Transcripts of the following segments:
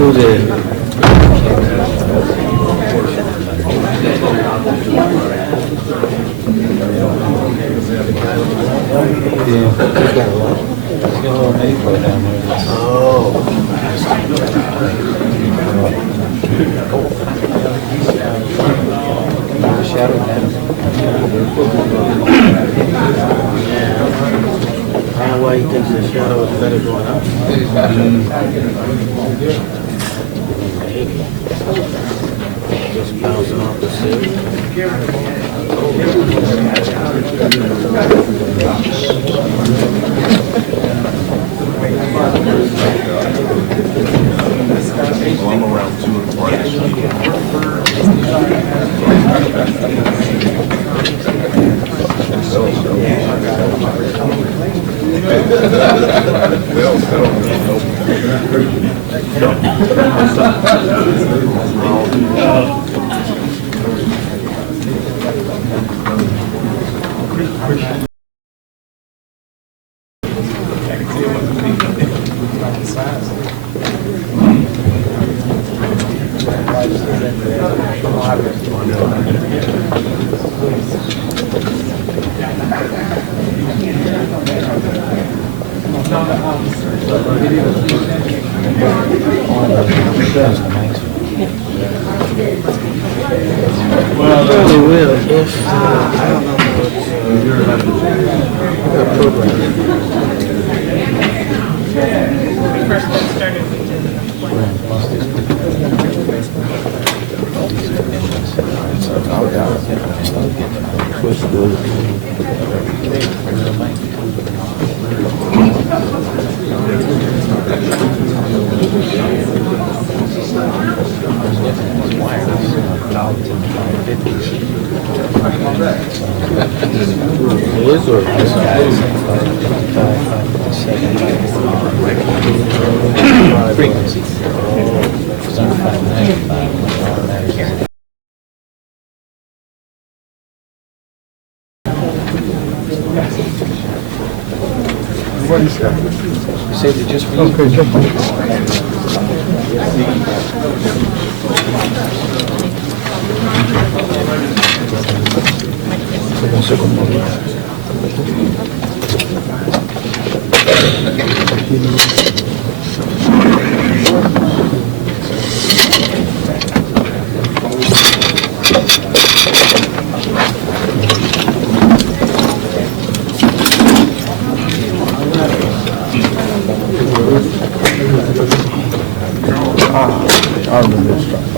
Who's it? Yeah, he's got a lot. He's got a little maple down there. Oh. Shadow down. I don't know why he thinks the shadow is better going up. Maybe. Just bouncing off the ceiling. Well, I'm around 2 and 4 this Well, I probably will if I don't know what program. First one started. Frequency. What is that? You saved it just for you? Okay, jump on. I remember this tripod.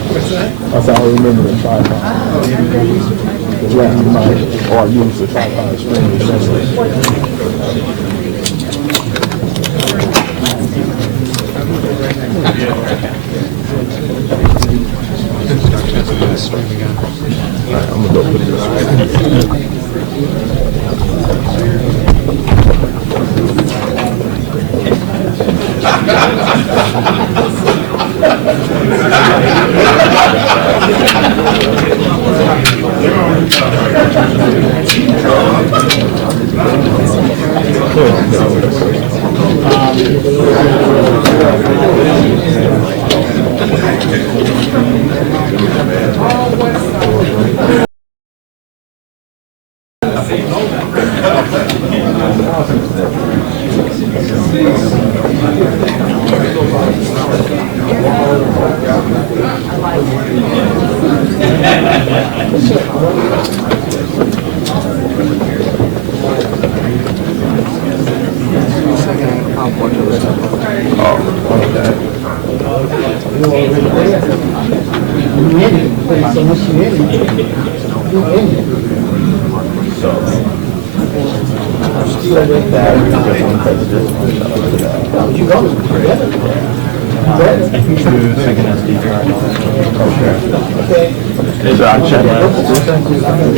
That's how I remember the tripod. The left mic, or I use the tripod screen or something. Alright, I'm gonna go put this Is our check?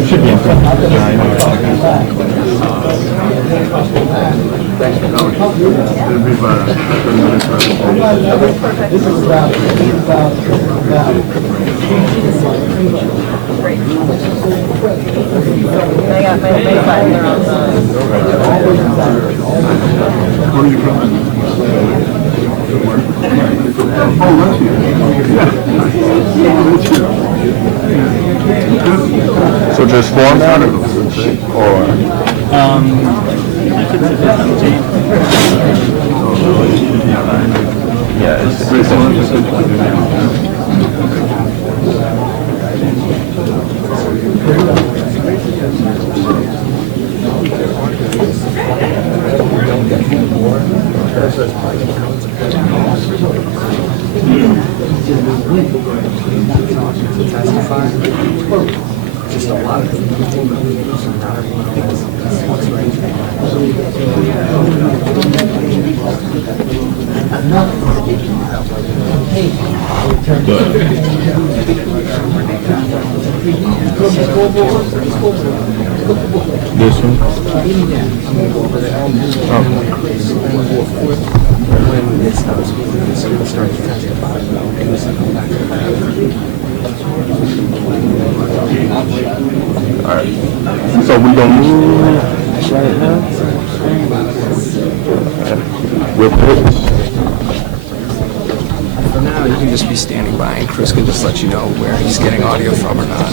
Should be in front. Thanks for coming. It'll be about 10 minutes. This is about Great. I got my five there on Where are you from? So just format or I could do that on tape. yeah, Just a lot of this one. Alright. So we gonna move right now? With this? For now, you can just be standing by, and Chris can just let you know where he's getting audio from or not.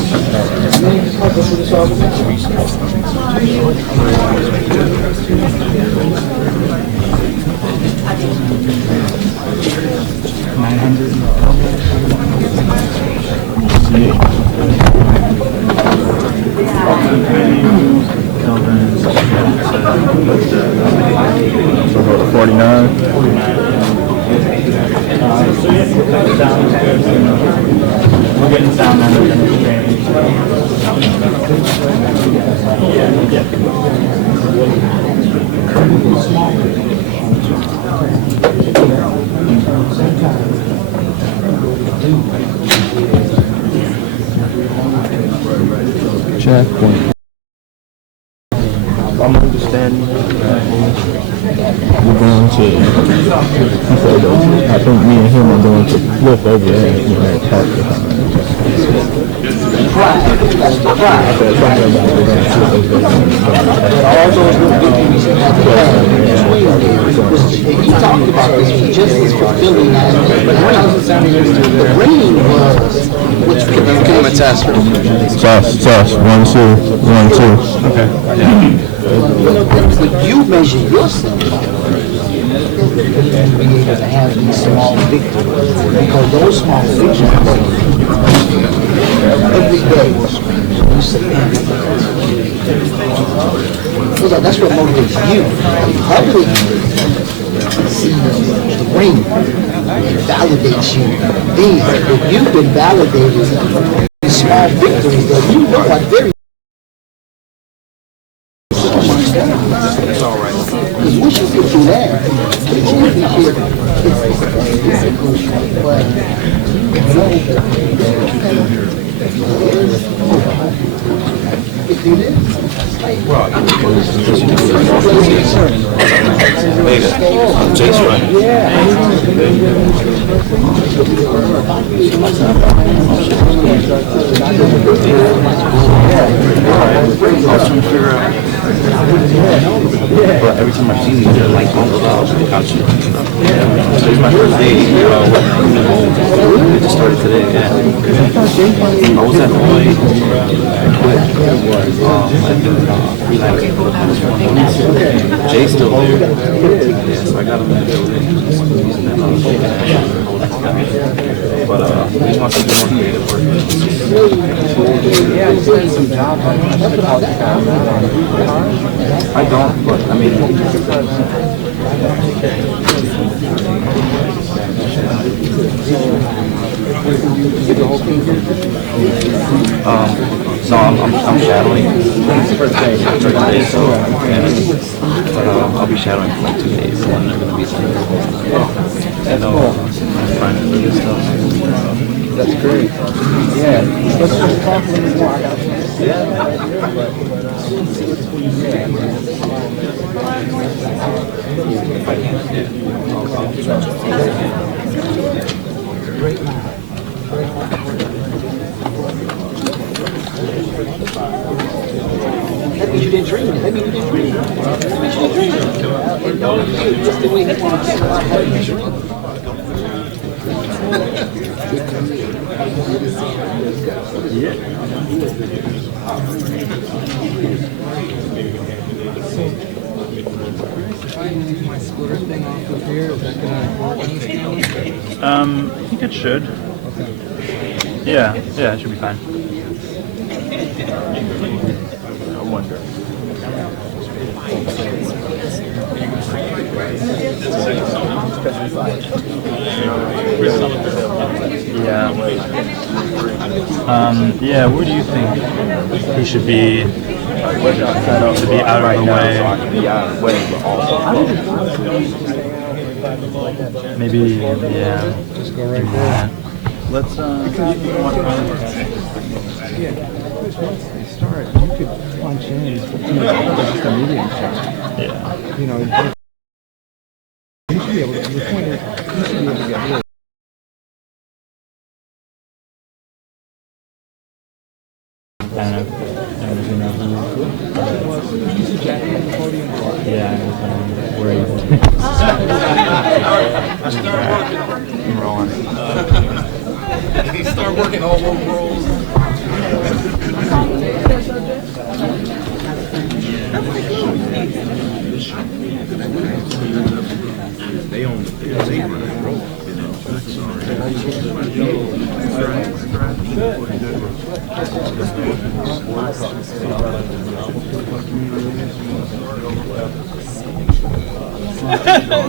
So go to 49. We're getting sound on the Checkpoint. I'm understanding. We're going to, I think me and him are going to flip over there and talk to him. I said something about we're going to flip over there. All those little things that have to happen. He talked about this just as fulfilling as the brain was, which Give him a test. Test. 1, 2, 1, 2. Okay. when you measure yourself, be able to have these small victories, because those small victories, every day, you say, man, that's what motivates you. The public sees the ring, validates you. Then, if you've been validated, these small victories that you know are very. It's all right. Because once you get through that, it's Jake's running. I was trying to figure out. But every time I see these, they're like, oh, gotcha. Today's my first day. It just started today. Yeah. I was at Hawaii. I quit. I've been freelancing for the past 1 month. Jay's still there. Yeah, so I got him in the building. Using that but he just wants to do more creative work. Yeah, he's done some jobs on I don't, but I mean, no, I'm shadowing. It's the first day, so yeah. But I'll be shadowing for like 2 days, and then they're gonna be some. I know. I'm trying to do this stuff. That's great. Yeah. Let's just talk a little more. That means you didn't dream it. That means you didn't dream it. That means you didn't dream it. And just the way he wanted to get it, My splitter thing off of here, is that gonna work on this camera? I think it should. Yeah, it should be fine. I wonder. Yeah. Yeah, where do you think he should be set up to be out of the way? Be out of the way, but also. Maybe, yeah. Just go right there. Let's, Start. You could punch in. Just a medium check. yeah. You know, you should be able to. The point is, you should be able to get rid. Kind of, you know who. Yeah, I'm worried. I'm rolling. He started working all over roles. They own the road, you know.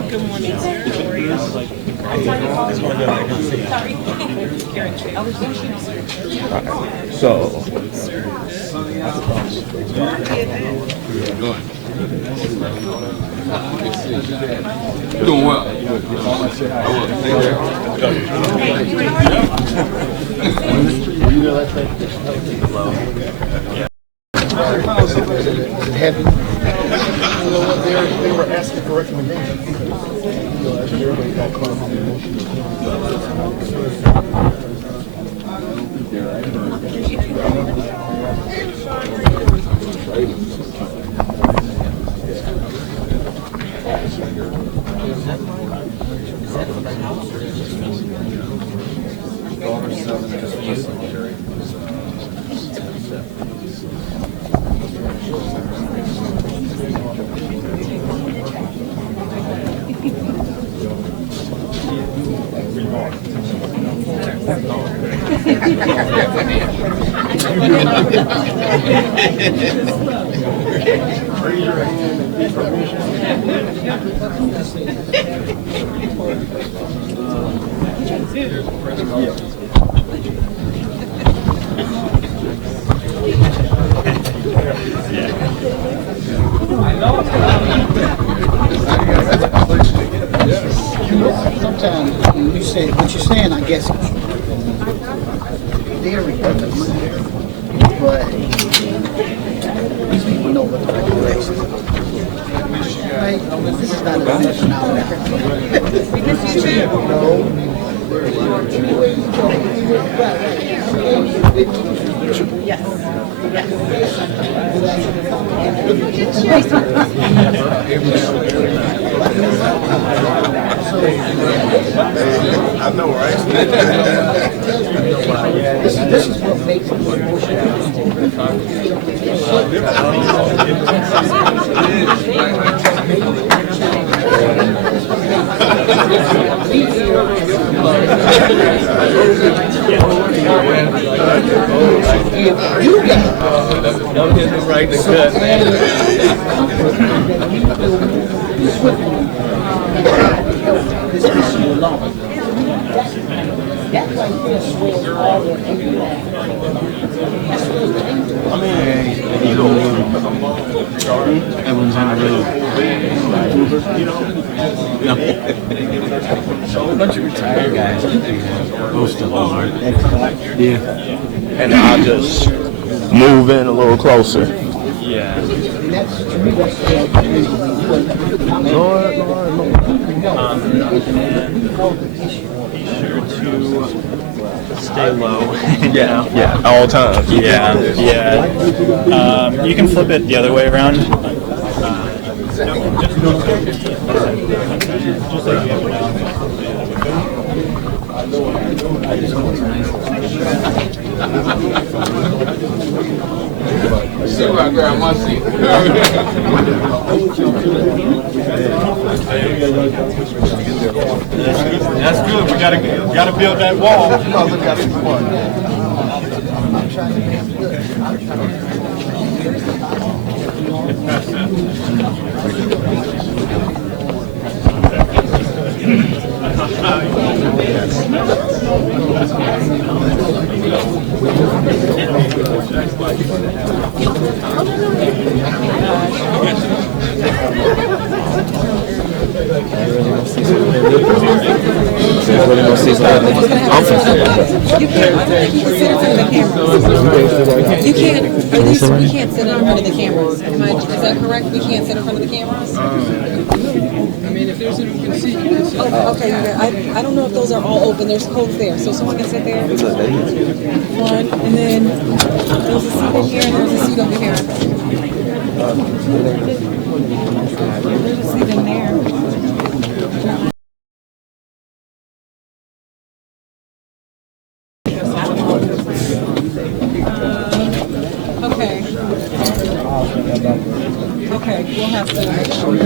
Good morning, sir. How are you? Sorry. So. Doing well. Heavy. They were asking for recommendations. Everybody got caught up on the emotion. Sometimes when you say what you're saying, I guess they're redundant, but these people know what the regulations are. Right? This is not a mission out there. I know, right? This is what makes it you got Right in the cut. this issue alone. That's why you swear all the Everyone's on the road. No. A bunch of retired guys. Most of them are. Yeah. And I'll just move in a little closer. Yeah. that's to me that's Lord. Be sure to stay low. Yeah, all times. Yeah. You can flip it the other way around. Just like you have now. See where I grab my seat. That's good. We gotta build that wall. You can't sit in front of the cameras. You can't, at least we can't sit in front of the cameras. Is that correct? We can't sit in front of the cameras? I mean, if there's an open seat, you can sit. Oh, okay, I don't know if those are all open. There's coats there, so someone can sit there. One, and then there's a seat in here and there's a seat over here. There's a seat in there. Okay, we'll have to make sure.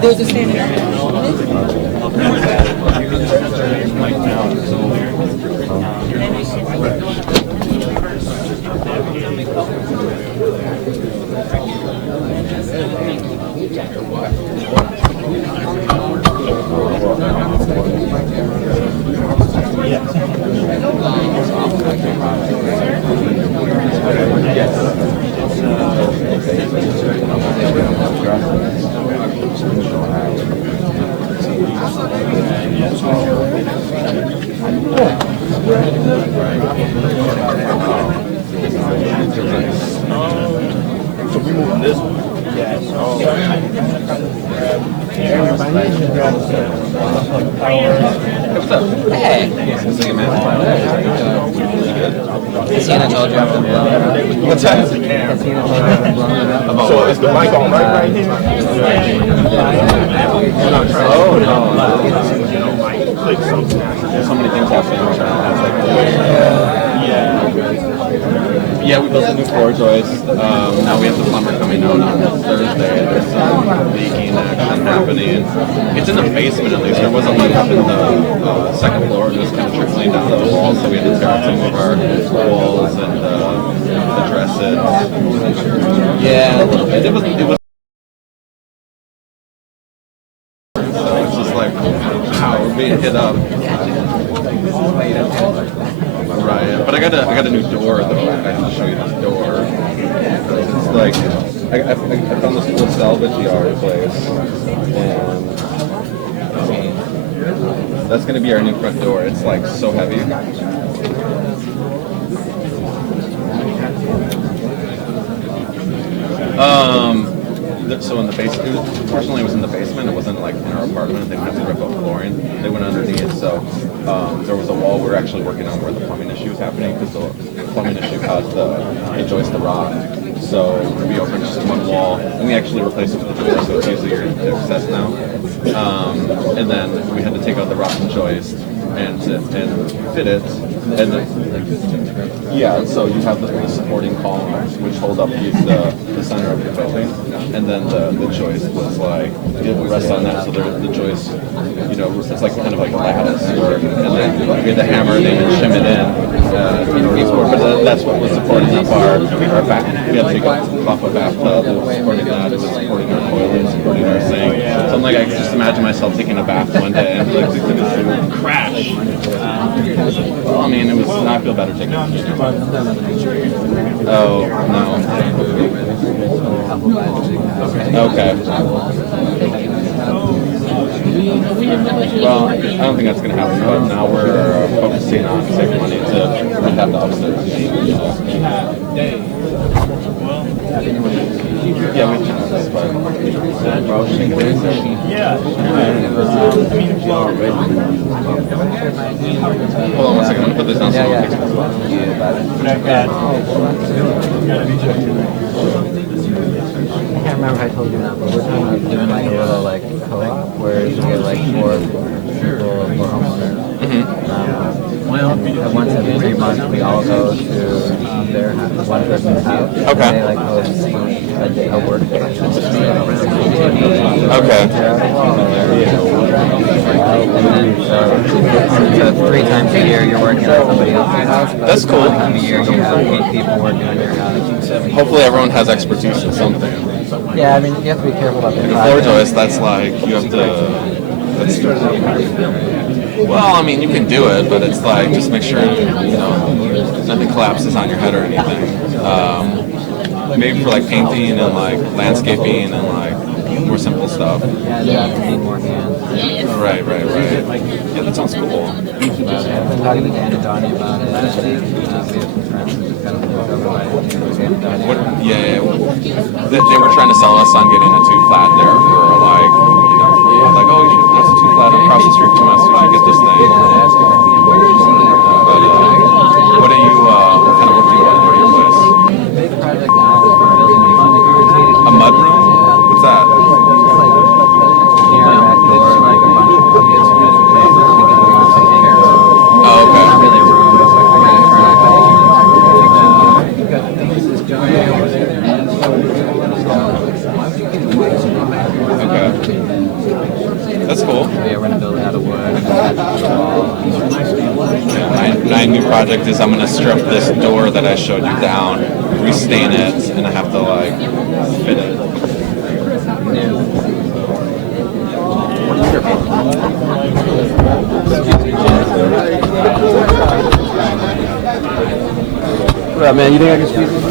There's a standing. So we move this one. Yes. Hey. Sienna told you after the What's that? So is the mic on right here? Oh, no. There's so many things happening. Yeah, we built a new floor joist. Now we have the plumber coming out on Thursday. There's some leaking action happening. It's in the basement at least. There was a leak up in the second floor. It was kind of trickling down to the walls, so we had to tear out some of our walls and address it. Yeah, a little bit. It was so it's just like, wow, we're being hit up. Right, but I got a new door though. I have to show you this door. It's like I found this cool salvage yard place, and that's gonna be our new front door. It's like so heavy. So in the basement, fortunately it was in the basement, it wasn't like in our apartment, they didn't have to rip up flooring, they went underneath, so there was a wall we were actually working on where the plumbing issue was happening, because the plumbing issue caused the joist to rot. So we opened just one wall, and we actually replaced it with the door, so it's easier to access now. And then we had to take out the rotten joist and fit it, and then so you have the supporting columns which hold up the center of your building, and then the joist was like it rests on that, so the joist, it's like kind of like a lattice, and then we had to hammer it in and shim it in, but that's what was supporting up our back. We had to take off a bathtub, it was supporting that, it was supporting our toilet, supporting our sink. So I'm like, I could just imagine myself taking a bath one day and like crash. Well, I mean, I feel better taking a shower. Oh, no. Okay. Well, I don't think that's going to happen, but now we're focusing on saving money to have the upstairs. Yeah, we can. Hold on one second, I'm going to put this down so I don't take it. remember if I told you that, but we're talking about doing like a little like co-op where you get like 4 people, 4 homeowners. And once every 3 months, we all go to their house, one person's house. Okay. And they like host a day of work. Okay. So 3 times a year you're working at somebody else's house. That's cool. 1 time a year you have 8 people working on your house. Hopefully everyone has expertise in something. Yeah, I mean, you have to be careful about the In floor joist, that's like, you have to, that's, well, I mean, you can do it, but it's like, just make sure, nothing collapses on your head or anything. Maybe for like painting and like landscaping and like more simple stuff. Yeah, you have to need more hands. Right. Yeah, that sounds cool. I've been talking to Dan and Donnie about it. Yeah. They were trying to sell us on getting a 2-flat there for like, like, oh, you should, there's a 2-flat across the street from us, you should get this thing. But, what are you, what kind of work do you want to do at your place? Big project now is we're building a mud room. A mud room? What's that? Oh, okay. Not really a room, but like we're gonna turn it Okay. That's cool. Yeah, we're gonna build it out of wood. My new project is I'm gonna strip this door that I showed you down, restain it, and I have to like fit it. What up, man? You think I can squeeze this?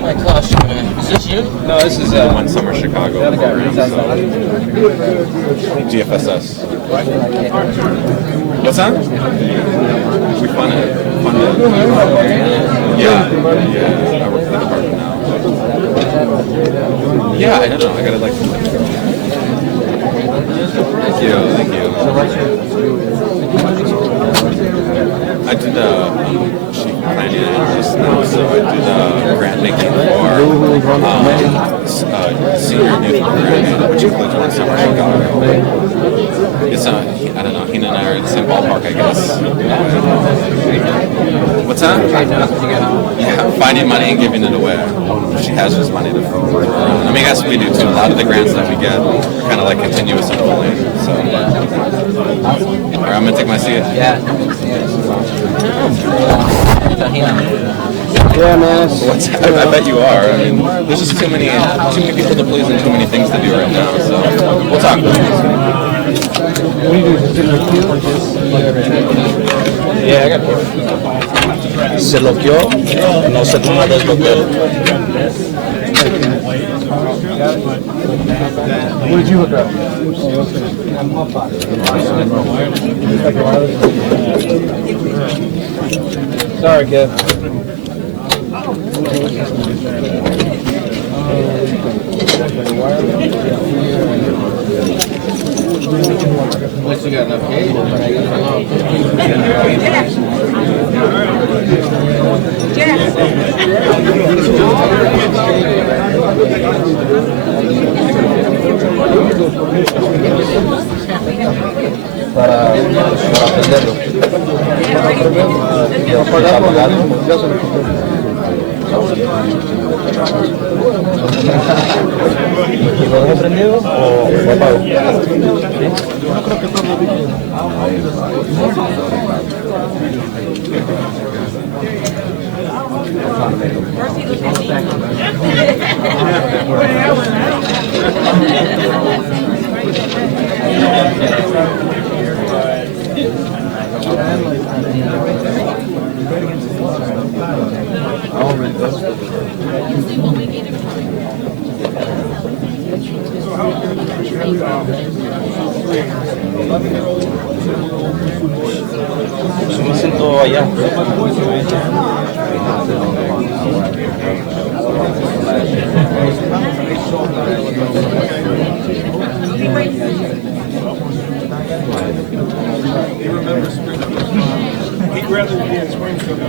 My gosh, man. Is this you? No, this is One Summer Chicago program. So. GFSS. What's that? We fund it. Yeah. I work for the department now. Yeah, I don't know. I gotta like. Thank you. I do the chief planning analyst now, so I do the grant making for senior youth programming, which includes One Summer Chicago. It's I don't know, Hina and I are in the same ballpark, I guess. What's that? Yeah, finding money and giving it away. She has just money to throw around. I mean, I guess we do too. A lot of the grants that we get are kind of like continuous and pulling. So, all right, I'm gonna take my seat. Yeah. Yeah, man. What's I bet you are. I mean, there's just too many people to please and too many things to do right now. So, we'll talk. Yeah, I got it. Se bloqueó, no se pudo desbloquear. What did you hook up? Sorry, Kev. Unless you got enough cable. Para aprenderlo. ¿Y lo has aprendido o lo pago? Me siento allá. He'd rather be in Springfield.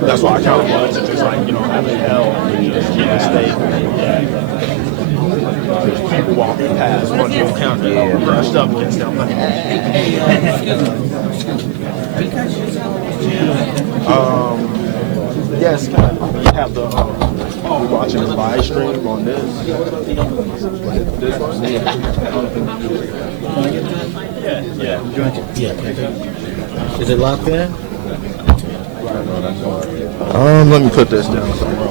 That's why I kind of wanted to just like, you know, have it held and just keep it stable. There's people walking past, one little counter, brushed up against them. Yes, kind of. You have the, we're watching the live stream on this. This one? Yeah. Is it locked in? Let me put this down somewhere.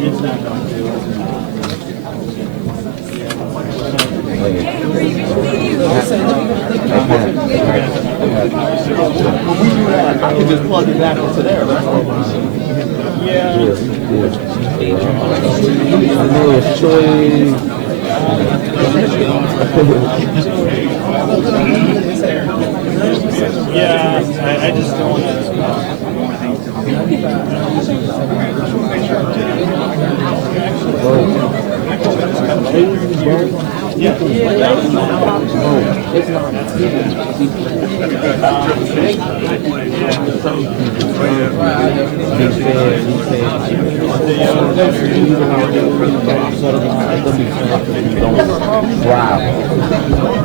It's not going to. I can just plug it back into there, right? Yeah. Yeah, I just don't want to.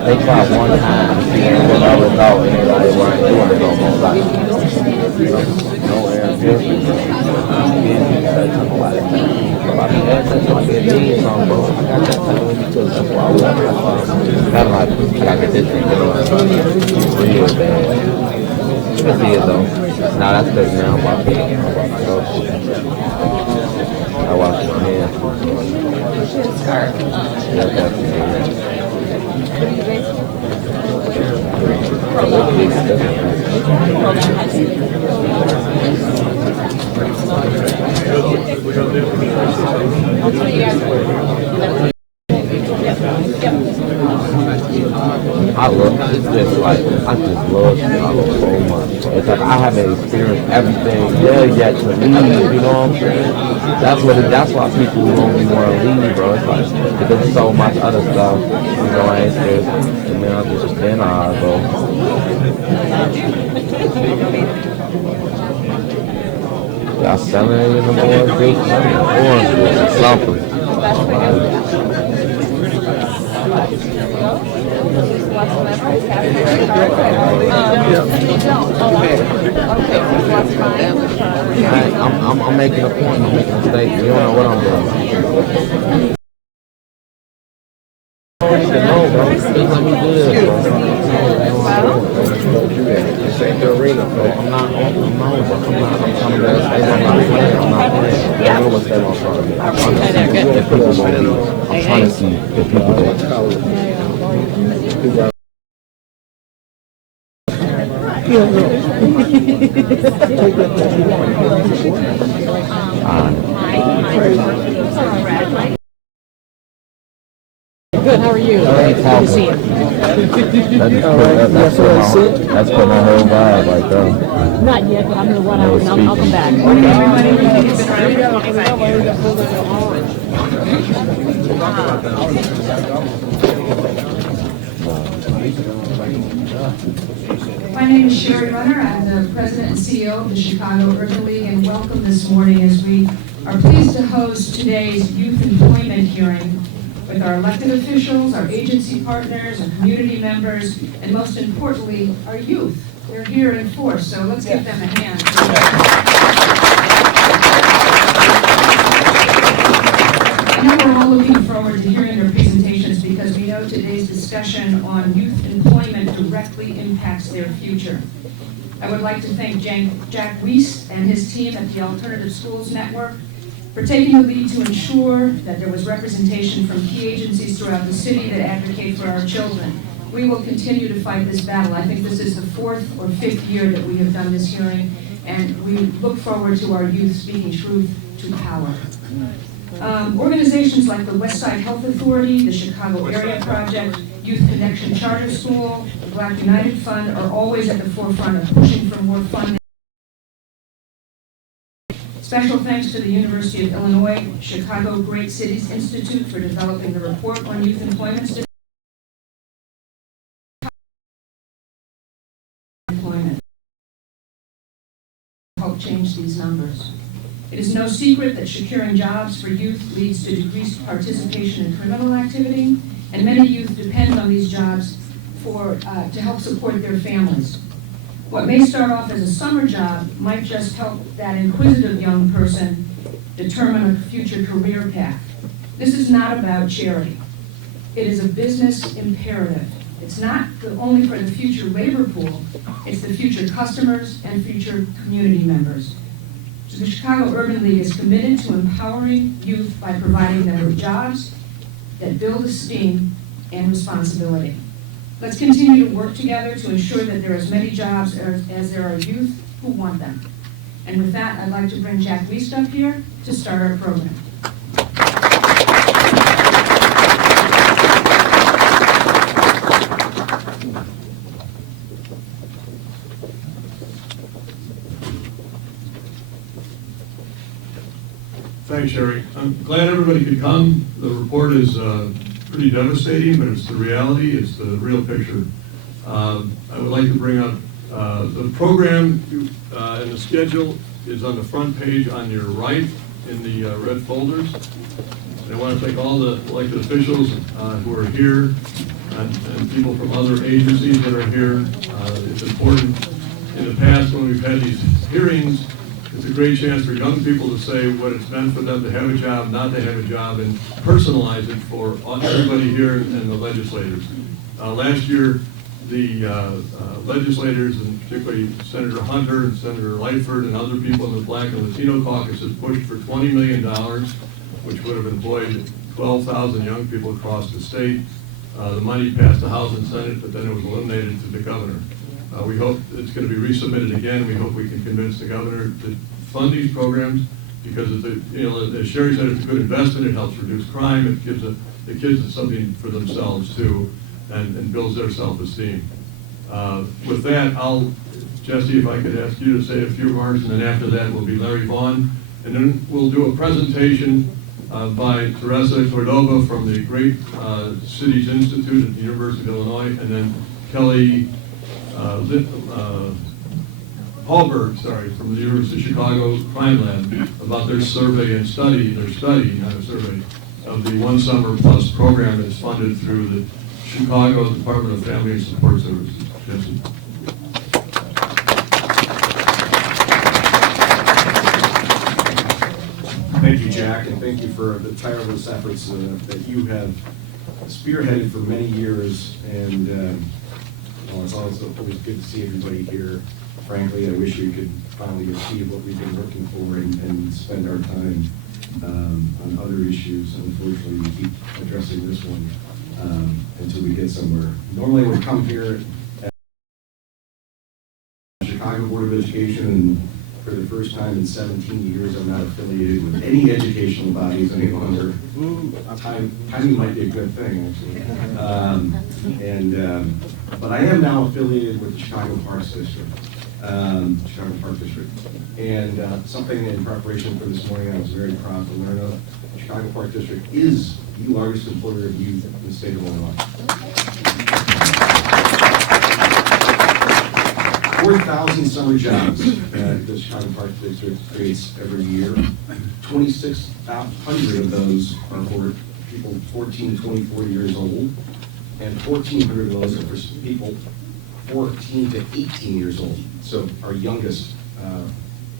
They tried one time, and I was out, and they weren't doing it almost like no air filters. I gotta get this thing going. Real bad. You can see it though. Nah, that's because now I'm walking. I wash my hands. Yeah, that's I love it's just like I just love Chicago so much. It's like I haven't experienced everything there yet to leave, you know what I'm saying? That's why people don't want to leave, bro. It's like because there's so much other stuff, you know, I ain't scared. And then I just stand on bro. Y'all selling it in the orange juice? Orange juice or something. I'm making a point, I'm making a statement. You don't know what I'm doing. No, bro. Just let me do this, bro. This ain't the arena, bro. I'm not I'm trying to stay on my playing. I'm not playing. I know what's staying on front of me. I'm trying to see if people won't be. I'm trying to see if people won't. Good, how are you? Good to see you. That's put my whole vibe right there. Not yet, but I'm gonna run out and I'll come back. My name is Sherry Runner. I'm the President and CEO of the Chicago Urban League, and welcome this morning as we are pleased to host today's youth employment hearing with our elected officials, our agency partners, our community members, and most importantly, our youth. They're here in force, so let's give them a hand. I know we're all looking forward to hearing their presentations because we know today's discussion on youth employment directly impacts their future. I would like to thank Jack Weiss and his team at the Alternative Schools Network for taking the lead to ensure that there was representation from key agencies throughout the city that advocate for our children. We will continue to fight this battle. I think this is the 4th or 5th year that we have done this hearing, and we look forward to our youth speaking truth to power. Organizations like the Westside Health Authority, the Chicago Area Project, Youth Connection Charter School, the Black United Fund are always at the forefront of pushing for more funding. Special thanks to the University of Illinois Chicago Great Cities Institute for developing the report on youth employment statistics. Help change these numbers. It is no secret that securing jobs for youth leads to decreased participation in criminal activity, and many youth depend on these jobs to help support their families. What may start off as a summer job might just help that inquisitive young person determine a future career path. This is not about charity. It is a business imperative. It's not only for the future labor pool, it's the future customers and future community members. So the Chicago Urban League is committed to empowering youth by providing them with jobs that build esteem and responsibility. Let's continue to work together to ensure that there are as many jobs as there are youth who want them. And with that, I'd like to bring Jack Weiss up here to start our program. Thanks, Sherry. I'm glad everybody could come. The report is pretty devastating, but it's the reality, it's the real picture. I would like to bring up the program and the schedule is on the front page on your right in the red folders. I want to thank all the elected officials who are here and people from other agencies that are here. It's important. In the past, when we've had these hearings, it's a great chance for young people to say what it's meant for them to have a job, not to have a job, and personalize it for everybody here and the legislators. Last year, the legislators, and particularly Senator Hunter and Senator Lightford and other people in the Black and Latino caucuses pushed for $20 million, which would have employed 12,000 young people across the state. The money passed the House and Senate, but then it was eliminated to the governor. We hope it's going to be resubmitted again. We hope we can convince the governor to fund these programs because, as Sherry said, it's a good investment. It helps reduce crime. It gives the kids something for themselves too, and builds their self-esteem. With that, Jesse, if I could ask you to say a few remarks, and then after that will be Larry Vaughn, and then we'll do a presentation by Teresa Cordova from the Great Cities Institute at the University of Illinois, and then Kelly Hallberg, from the University of Chicago Crime Lab about their survey and study, not a survey, of the One Summer Plus program that's funded through the Chicago Department of Family and Support Services. Jesse. Thank you, Jack, and thank you for the tireless efforts that you have spearheaded for many years. And it's always good to see everybody here. Frankly, I wish we could finally achieve what we've been working for and spend our time on other issues. Unfortunately, we keep addressing this one until we get somewhere. Normally, we come here Education, and for the first time in 17 years, I'm not affiliated with any educational bodies any longer. Timing might be a good thing, actually. But I am now affiliated with the Chicago Park District. And something in preparation for this morning I was very proud to learn of. The Chicago Park District is the largest employer of youth in the state of Illinois. 4,000 summer jobs that the Chicago Park District creates every year. 2,600 of those are for people 14 to 24 years old, and 1,400 of those are for people 14 to 18 years old, so our youngest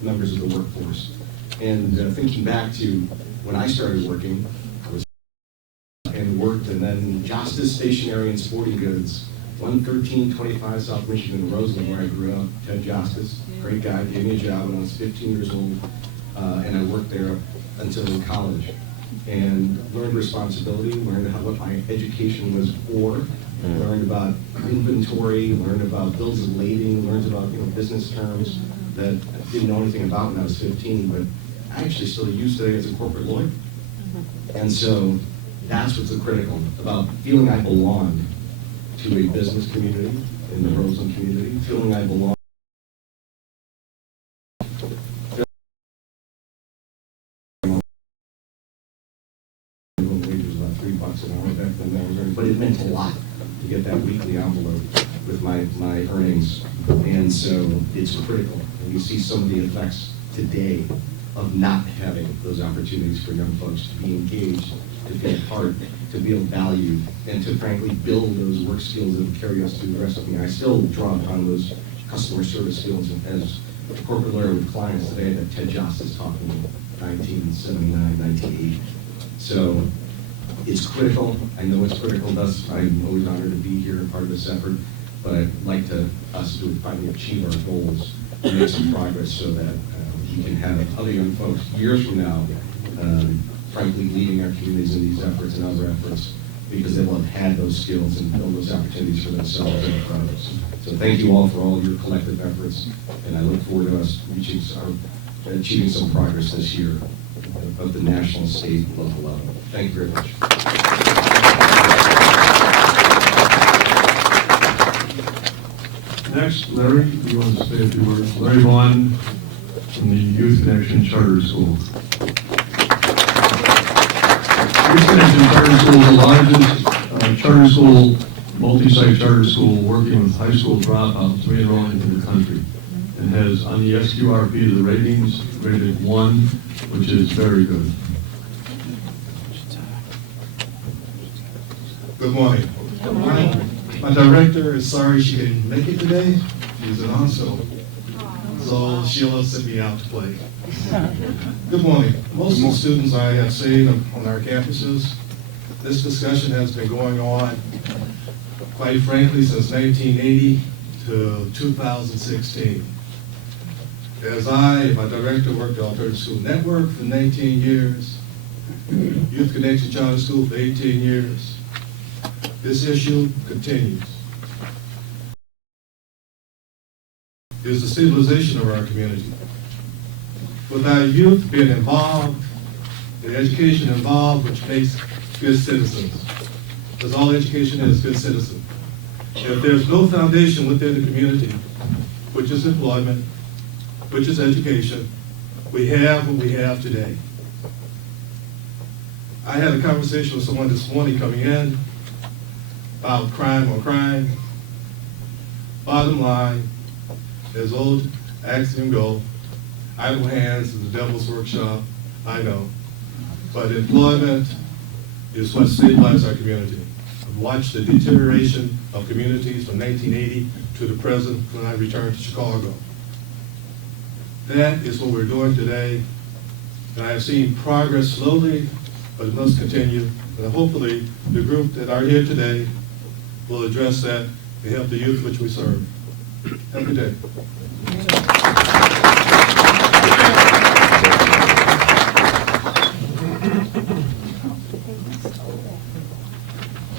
members of the workforce. And thinking back to when I started working, and then Justice Stationery and Sporting Goods, 11325 South Michigan, Roseland, where I grew up. Ted Justice, great guy, gave me a job when I was 15 years old, and I worked there until college. And learned responsibility, learned what my education was for, learned about inventory, learned about bills of lading, learned about business terms that I didn't know anything about when I was 15, but I actually still use today as a corporate lawyer. And so that's what's so critical about feeling I belong to a business community, in the Roseland community, feeling I belong. Wage was about $3 an hour back then, but it meant a lot to get that weekly envelope with my earnings, and so it's critical. And we see some of the effects today of not having those opportunities for young folks to be engaged, to be a part, to feel valued, and to frankly build those work skills that will carry us through the rest of me. I still draw upon those customer service skills as a corporate lawyer with clients today that Ted Justice taught me in 1979, 1980. So it's critical. I know it's critical. Thus, I'm always honored to be here and part of this effort, but I'd like us to finally achieve our goals and make some progress so that we can have other young folks years from now frankly leading our communities in these efforts and other efforts, because they will have had those skills and build those opportunities for themselves and for others. So thank you all for all your collective efforts, and I look forward to us achieving some progress this year at the national, state, and local level. Thank you very much. Next, Larry, you want to say a few words? Larry Vaughn from the Youth Connection Charter School. Youth Connection Charter School is the largest charter school, multi-site charter school working with high school dropouts re-enrolling in the country, and has on the SQRP the ratings rated 1, which is very good. Good morning. Good morning. My director is sorry she couldn't make it today. She's an onso, so she'll send me out to play. Good morning. Most of the students I have seen on our campuses, this discussion has been going on, quite frankly, since 1980 to 2016. As my director worked at Alternative School Network for 19 years, Youth Connection Charter School for 18 years, this issue continues. It is the stabilization of our community. With our youth being involved, the education involved, which makes good citizens. Because all education is good citizen. If there's no foundation within the community, which is employment, which is education, we have what we have today. I had a conversation with someone this morning coming in about crime on crime. Bottom line, as old axiom go, idle hands is the devil's workshop, I know. But employment is what stabilizes our community. I've watched the deterioration of communities from 1980 to the present when I returned to Chicago. That is what we're doing today. And I have seen progress slowly, but it must continue. And hopefully the group that are here today will address that and help the youth which we serve. Have a good day.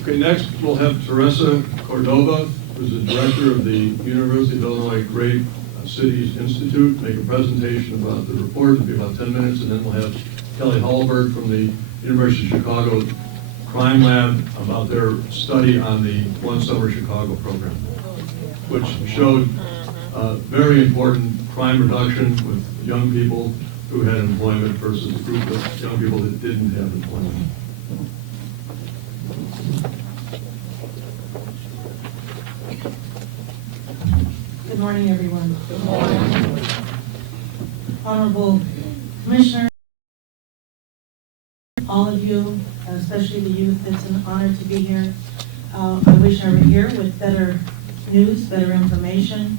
Okay, next we'll have Teresa Cordova, who's the director of the University of Illinois Grade Cities Institute, make a presentation about the report. It'll be about 10 minutes, and then we'll have Kelly Hallberg from the University of Chicago Crime Lab about their study on the One Summer Chicago program, which showed very important crime reduction with young people who had employment versus a group of young people that didn't have employment. Good morning, everyone. Good morning. Honorable Commissioner, all of you, especially the youth, it's an honor to be here. I wish I were here with better news, better information,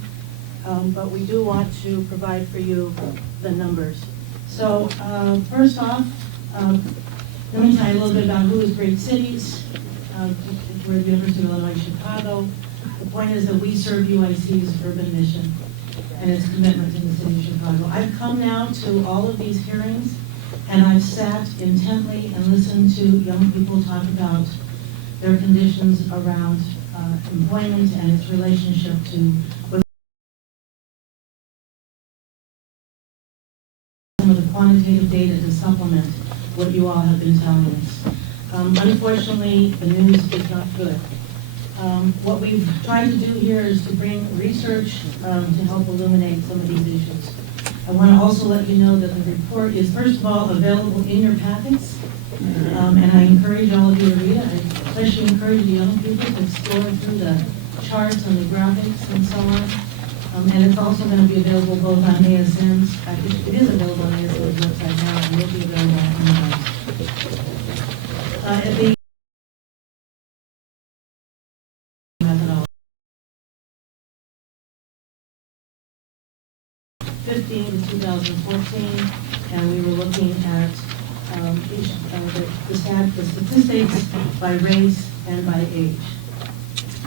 but we do want to provide for you the numbers. So first off, let me tell you a little bit about who is Great Cities. We're the University of Illinois Chicago. The point is that we serve UIC's urban mission and its commitment to the city of Chicago. I've come now to all of these hearings, and I've sat intently and listened to young people talk about their conditions around employment and its relationship to what some of the quantitative data to supplement what you all have been telling us. Unfortunately, the news is not good. What we've tried to do here is to bring research to help illuminate some of these issues. I want to also let you know that the report is, first of all, available in your packets, and I encourage all of you to read it. I especially encourage the young people to explore through the charts and the graphics and so on. And it's also going to be available both on ASM's, it is available on ASM's website now, and will be available on at the 2015 to 2014, and we were looking at the statistics by race and by age.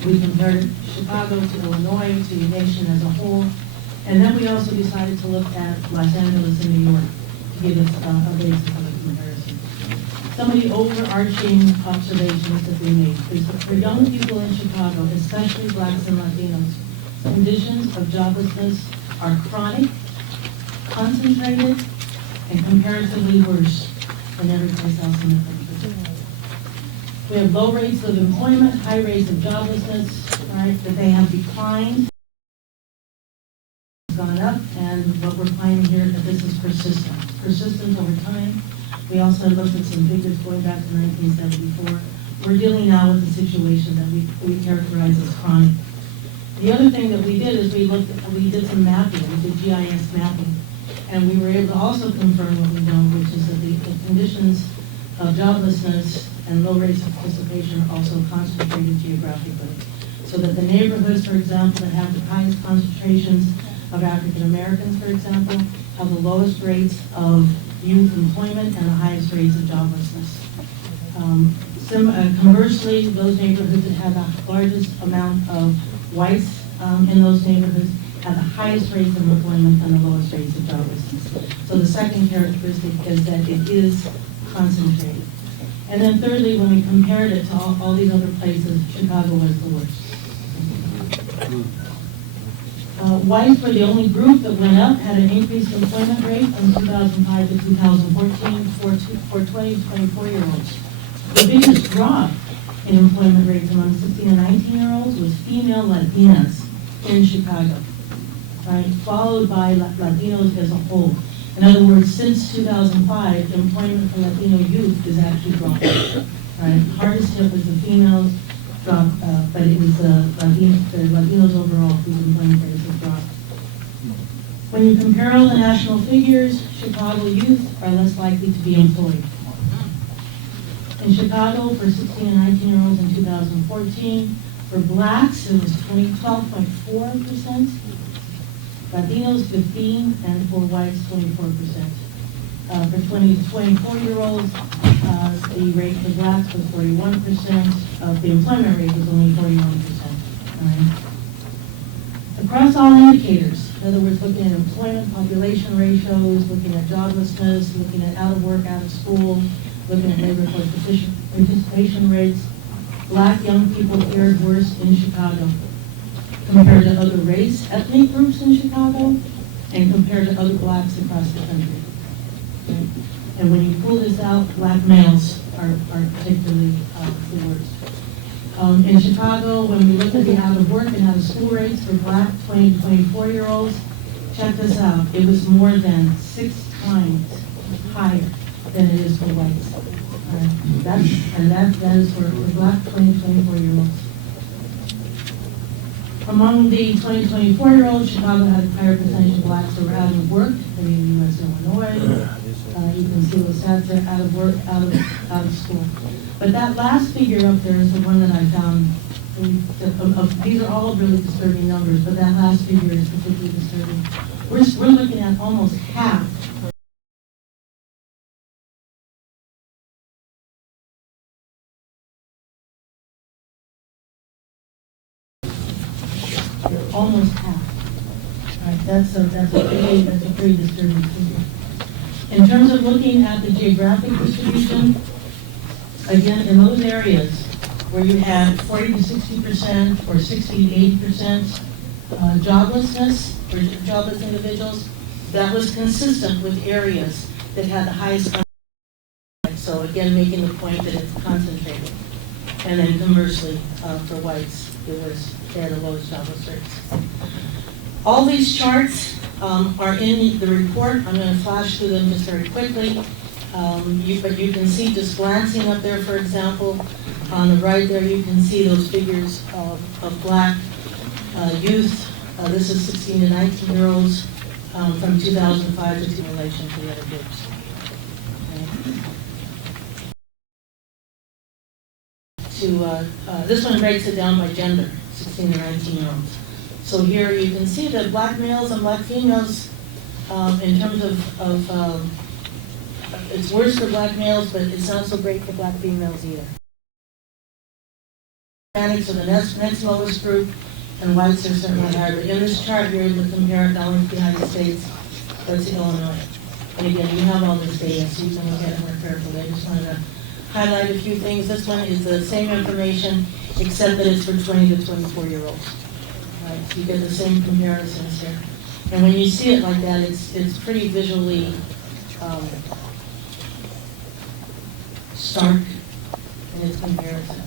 We compared Chicago to Illinois, to the nation as a whole, and then we also decided to look at Los Angeles and New York to give us a basis of a comparison. Some of the overarching observations that we made is that for young people in Chicago, especially blacks and Latinos, conditions of joblessness are chronic, concentrated, and comparatively worse than every place else in the country. We have low rates of employment, high rates of joblessness, right, that they have declined, gone up, and what we're finding here is that this is persistent over time. We also looked at some figures going back to 1974. We're dealing now with a situation that we characterize as chronic. The other thing that we did is we did some mapping, we did GIS mapping, and we were able to also confirm what we know, which is that the conditions of joblessness and low rates of participation are also concentrated geographically. So that the neighborhoods, for example, that have the highest concentrations of African Americans, for example, have the lowest rates of youth employment and the highest rates of joblessness. Conversely, those neighborhoods that have the largest amount of whites in those neighborhoods have the highest rates of employment and the lowest rates of joblessness. So the second characteristic is that it is concentrated. And then thirdly, when we compared it to all these other places, Chicago was the worst. Whites were the only group that went up, had an increased employment rate from 2005 to 2014 for 20 to 24-year-olds. The biggest drop in employment rates among 16 and 19-year-olds was female Latinas in Chicago, right? Followed by Latinos as a whole. In other words, since 2005, employment for Latino youth is actually dropping, right? Hardest hit was the females drop, but it was the Latinos overall whose employment rates have dropped. When you compare all the national figures, Chicago youth are less likely to be employed. In Chicago, for 16 and 19-year-olds in 2014, for blacks, it was 12.4%, Latinos 15%, and for whites 24%. For 20 to 24-year-olds, the rate for blacks was 41%, the employment rate was only 41%. Right? Across all indicators, in other words, looking at employment, population ratios, looking at joblessness, looking at out of work, out of school, looking at labor force participation rates, black young people fared worse in Chicago. compared to other race, ethnic groups in Chicago, and compared to other blacks across the country. Okay? And when you pull this out, black males are particularly the worst. In Chicago, when we look at the out of work and out of school rates for black 20 to 24-year-olds, check this out, it was more than 6 times higher than it is for whites. That is for black 20 to 24-year-olds. Among the 20 to 24-year-olds, Chicago had a higher percentage of blacks who were out of work than in the U.S. and Illinois. You can see those stats there, out of work, out of school. But that last figure up there is the one that I found. These are all really disturbing numbers, but that last figure is particularly disturbing. We're looking at almost half. Almost half. Right, that's a pretty disturbing figure. In terms of looking at the geographic distribution, again, in those areas where you had 40 to 60% or 60 to 80% joblessness for jobless individuals, that was consistent with areas that had the highest unemployment. So again, making the point that it's concentrated. And then conversely, for whites, they had the lowest jobless rates. All these charts are in the report. I'm going to flash through them just very quickly. But you can see, just glancing up there, for example, on the right there, you can see those figures of black youth. This is 16 to 19-year-olds from 2005 in relation to the other groups. Okay. This one breaks it down by gender, 16 to 19-year-olds. So here you can see that black males and black females, in terms of it's worse for black males, but it's not so great for black females either. Hispanics are the next lowest group, and whites are certainly higher. But in this chart here, we compare it not only to the United States, but to Illinois. And again, you have all this data, so you can look at it more carefully. I just wanted to highlight a few things. This one is the same information, except that it's for 20 to 24-year-olds. Right? So you get the same comparisons here. And when you see it like that, it's pretty visually stark in its comparison.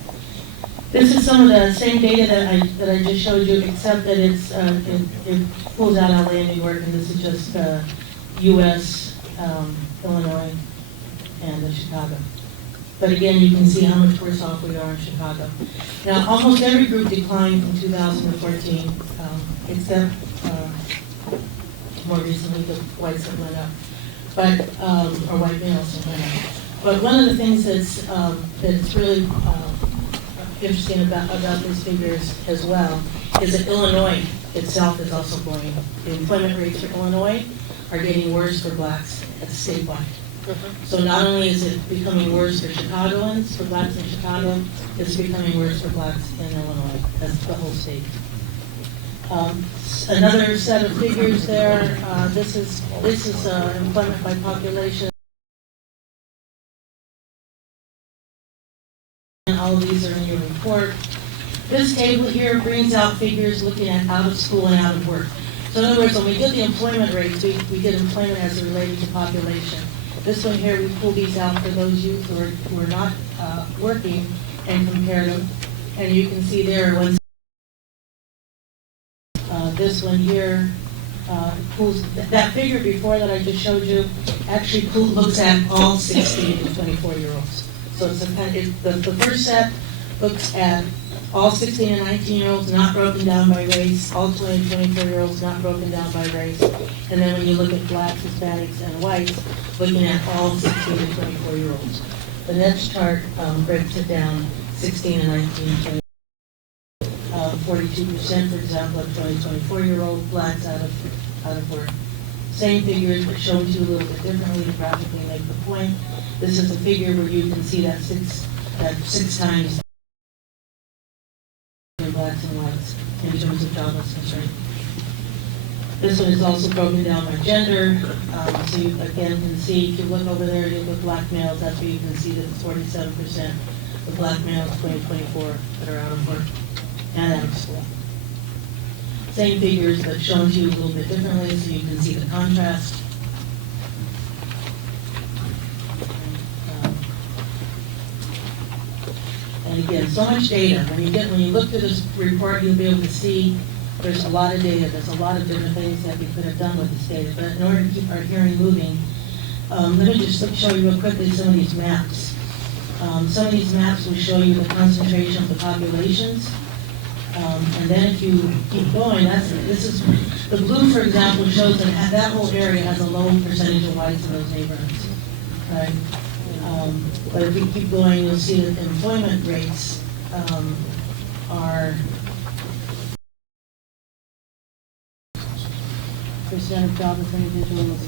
This is some of the same data that I just showed you, except that it pulls out LA and New York, and this is just U.S., Illinois, and Chicago. But again, you can see how much worse off we are in Chicago. Now, almost every group declined from 2014, except more recently the whites that went up, or white males that went up. But one of the things that's really interesting about these figures as well is that Illinois itself is also going. The employment rates for Illinois are getting worse for blacks at the statewide. So not only is it becoming worse for Chicagoans, for blacks in Chicago, it's becoming worse for blacks in Illinois, as the whole state. Another set of figures there. This is employment by population. And all of these are in your report. This table here brings out figures looking at out of school and out of work. So in other words, when we get the employment rates, we get employment as it related to population. This one here, we pull these out for those youth who are not working and compare them. And you can see there, this one here pulls, that figure before that I just showed you, actually looks at all 16 to 24-year-olds. So it's the first set looks at all 16 and 19-year-olds not broken down by race, all 20 to 24-year-olds not broken down by race, and then when you look at blacks, Hispanics, and whites, looking at all 16 to 24-year-olds. The next chart breaks it down, 16 and 19, 42%, for example, of 20 to 24-year-old blacks out of work. Same figures, but shown to you a little bit differently to graphically make the point. This is a figure where you can see that six times blacks and whites in terms of joblessness rate. This one is also broken down by gender. So you again can see, if you look over there, you look at black males, that's where you can see that it's 47% of black males 2024 that are out of work and out of school. same figures, but shown to you a little bit differently so you can see the contrast. And again, so much data. When you look through this report, you'll be able to see there's a lot of data. There's a lot of different things that we could have done with this data. But in order to keep our hearing moving, let me just show you real quickly some of these maps. Some of these maps will show you the concentration of the populations. And then if you keep going, the blue, for example, shows that that whole area has a low percentage of whites in those neighborhoods. Right? But if you keep going, you'll see that the employment rates are percent of jobless individuals.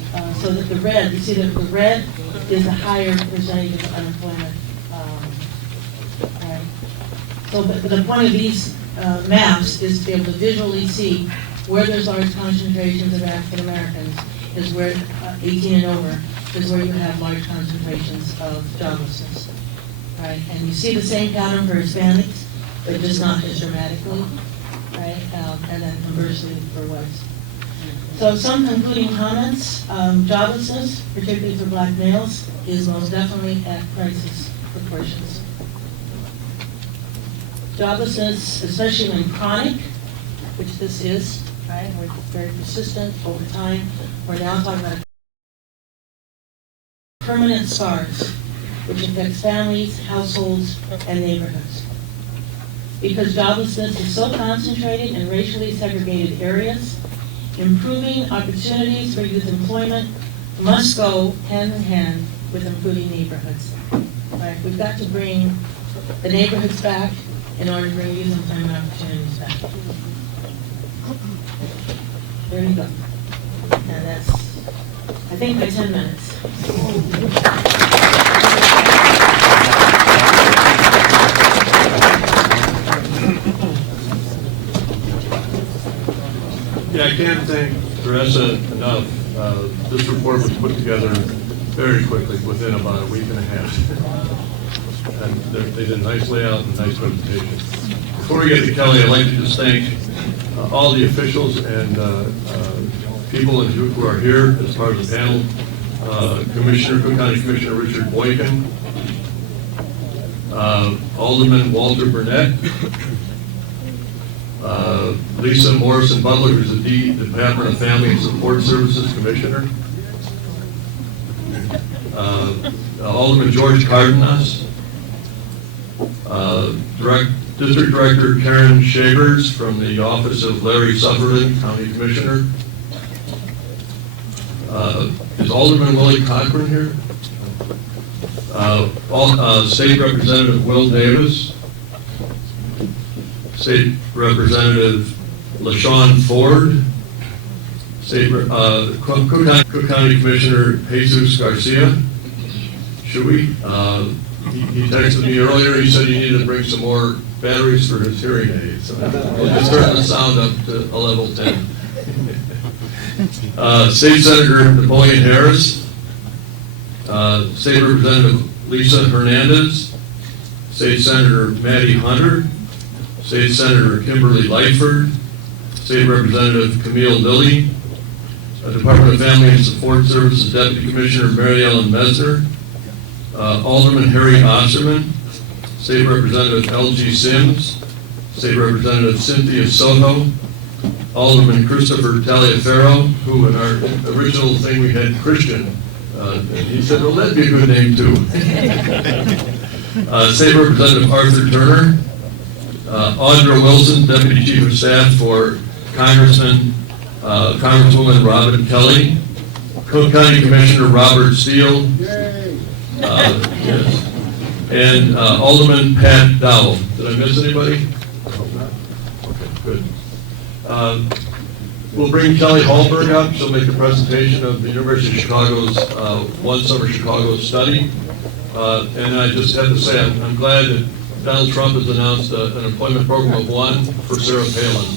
So that the red, you see that the red is a higher percentage of unemployment. Right. So, but the point of these maps is to be able to visually see where there's large concentrations of African Americans, is where 18 and over is where you have large concentrations of joblessness. Right? And you see the same pattern for Hispanics, but just not as dramatically. Right? And then conversely for whites. So some concluding comments. Joblessness, particularly for black males, is most definitely at crisis proportions. Joblessness, especially when chronic, which this is, right, where it's very persistent over time. We're now talking about permanent scars, which affects families, households, and neighborhoods. Because joblessness is so concentrated in racially segregated areas, improving opportunities for youth employment must go hand in hand with improving neighborhoods. Right? We've got to bring the neighborhoods back in order to bring youth employment opportunities back. There you go. And that's, I think, my 10 minutes. Yeah, I can't thank Teresa enough. This report was put together very quickly, within about a week and a half. And they did a nice layout and a nice presentation. Before we get to Kelly, I'd like to just thank all the officials and people who are here as part of the panel. Cook County Commissioner Richard Boykin, Alderman Walter Burnett, Lisa Morrison Butler, who's the Department of Family and Support Services Commissioner, Alderman George Cardenas, District Director Karen Shavers from the Office of Larry Sutherland, County Commissioner. Is Alderman Willie Cochran here? State Representative Will Davis, State Representative LaShawn Ford, Cook County Commissioner Jesus Garcia. Should we? He texted me earlier. He said he needed to bring some more batteries for his hearing aids. So we'll just turn the sound up to a level 10. State Senator Napoleon Harris, State Representative Lisa Hernandez, State Senator Maddie Hunter, State Senator Kimberly Lightford, State Representative Camille Lilly, Department of Family and Support Services Deputy Commissioner Mary Ellen Mesner, Alderman Harry Osterman, State Representative L.G. Sims, State Representative Cynthia Soto, Alderman Christopher Taliaferro, who in our original thing we had Christian. And he said, well, that'd be a good name too. State Representative Arthur Turner, Audra Wilson, Deputy Chief of Staff for Congresswoman Robin Kelly, Cook County Commissioner Robert Steele, yes, and Alderman Pat Dowell. Did I miss anybody? Okay, good. We'll bring Kelly Hallberg up. She'll make a presentation of the University of Chicago's One Summer Chicago study. And I just have to say, I'm glad that Donald Trump has announced an employment program of 1 for Sarah Palin.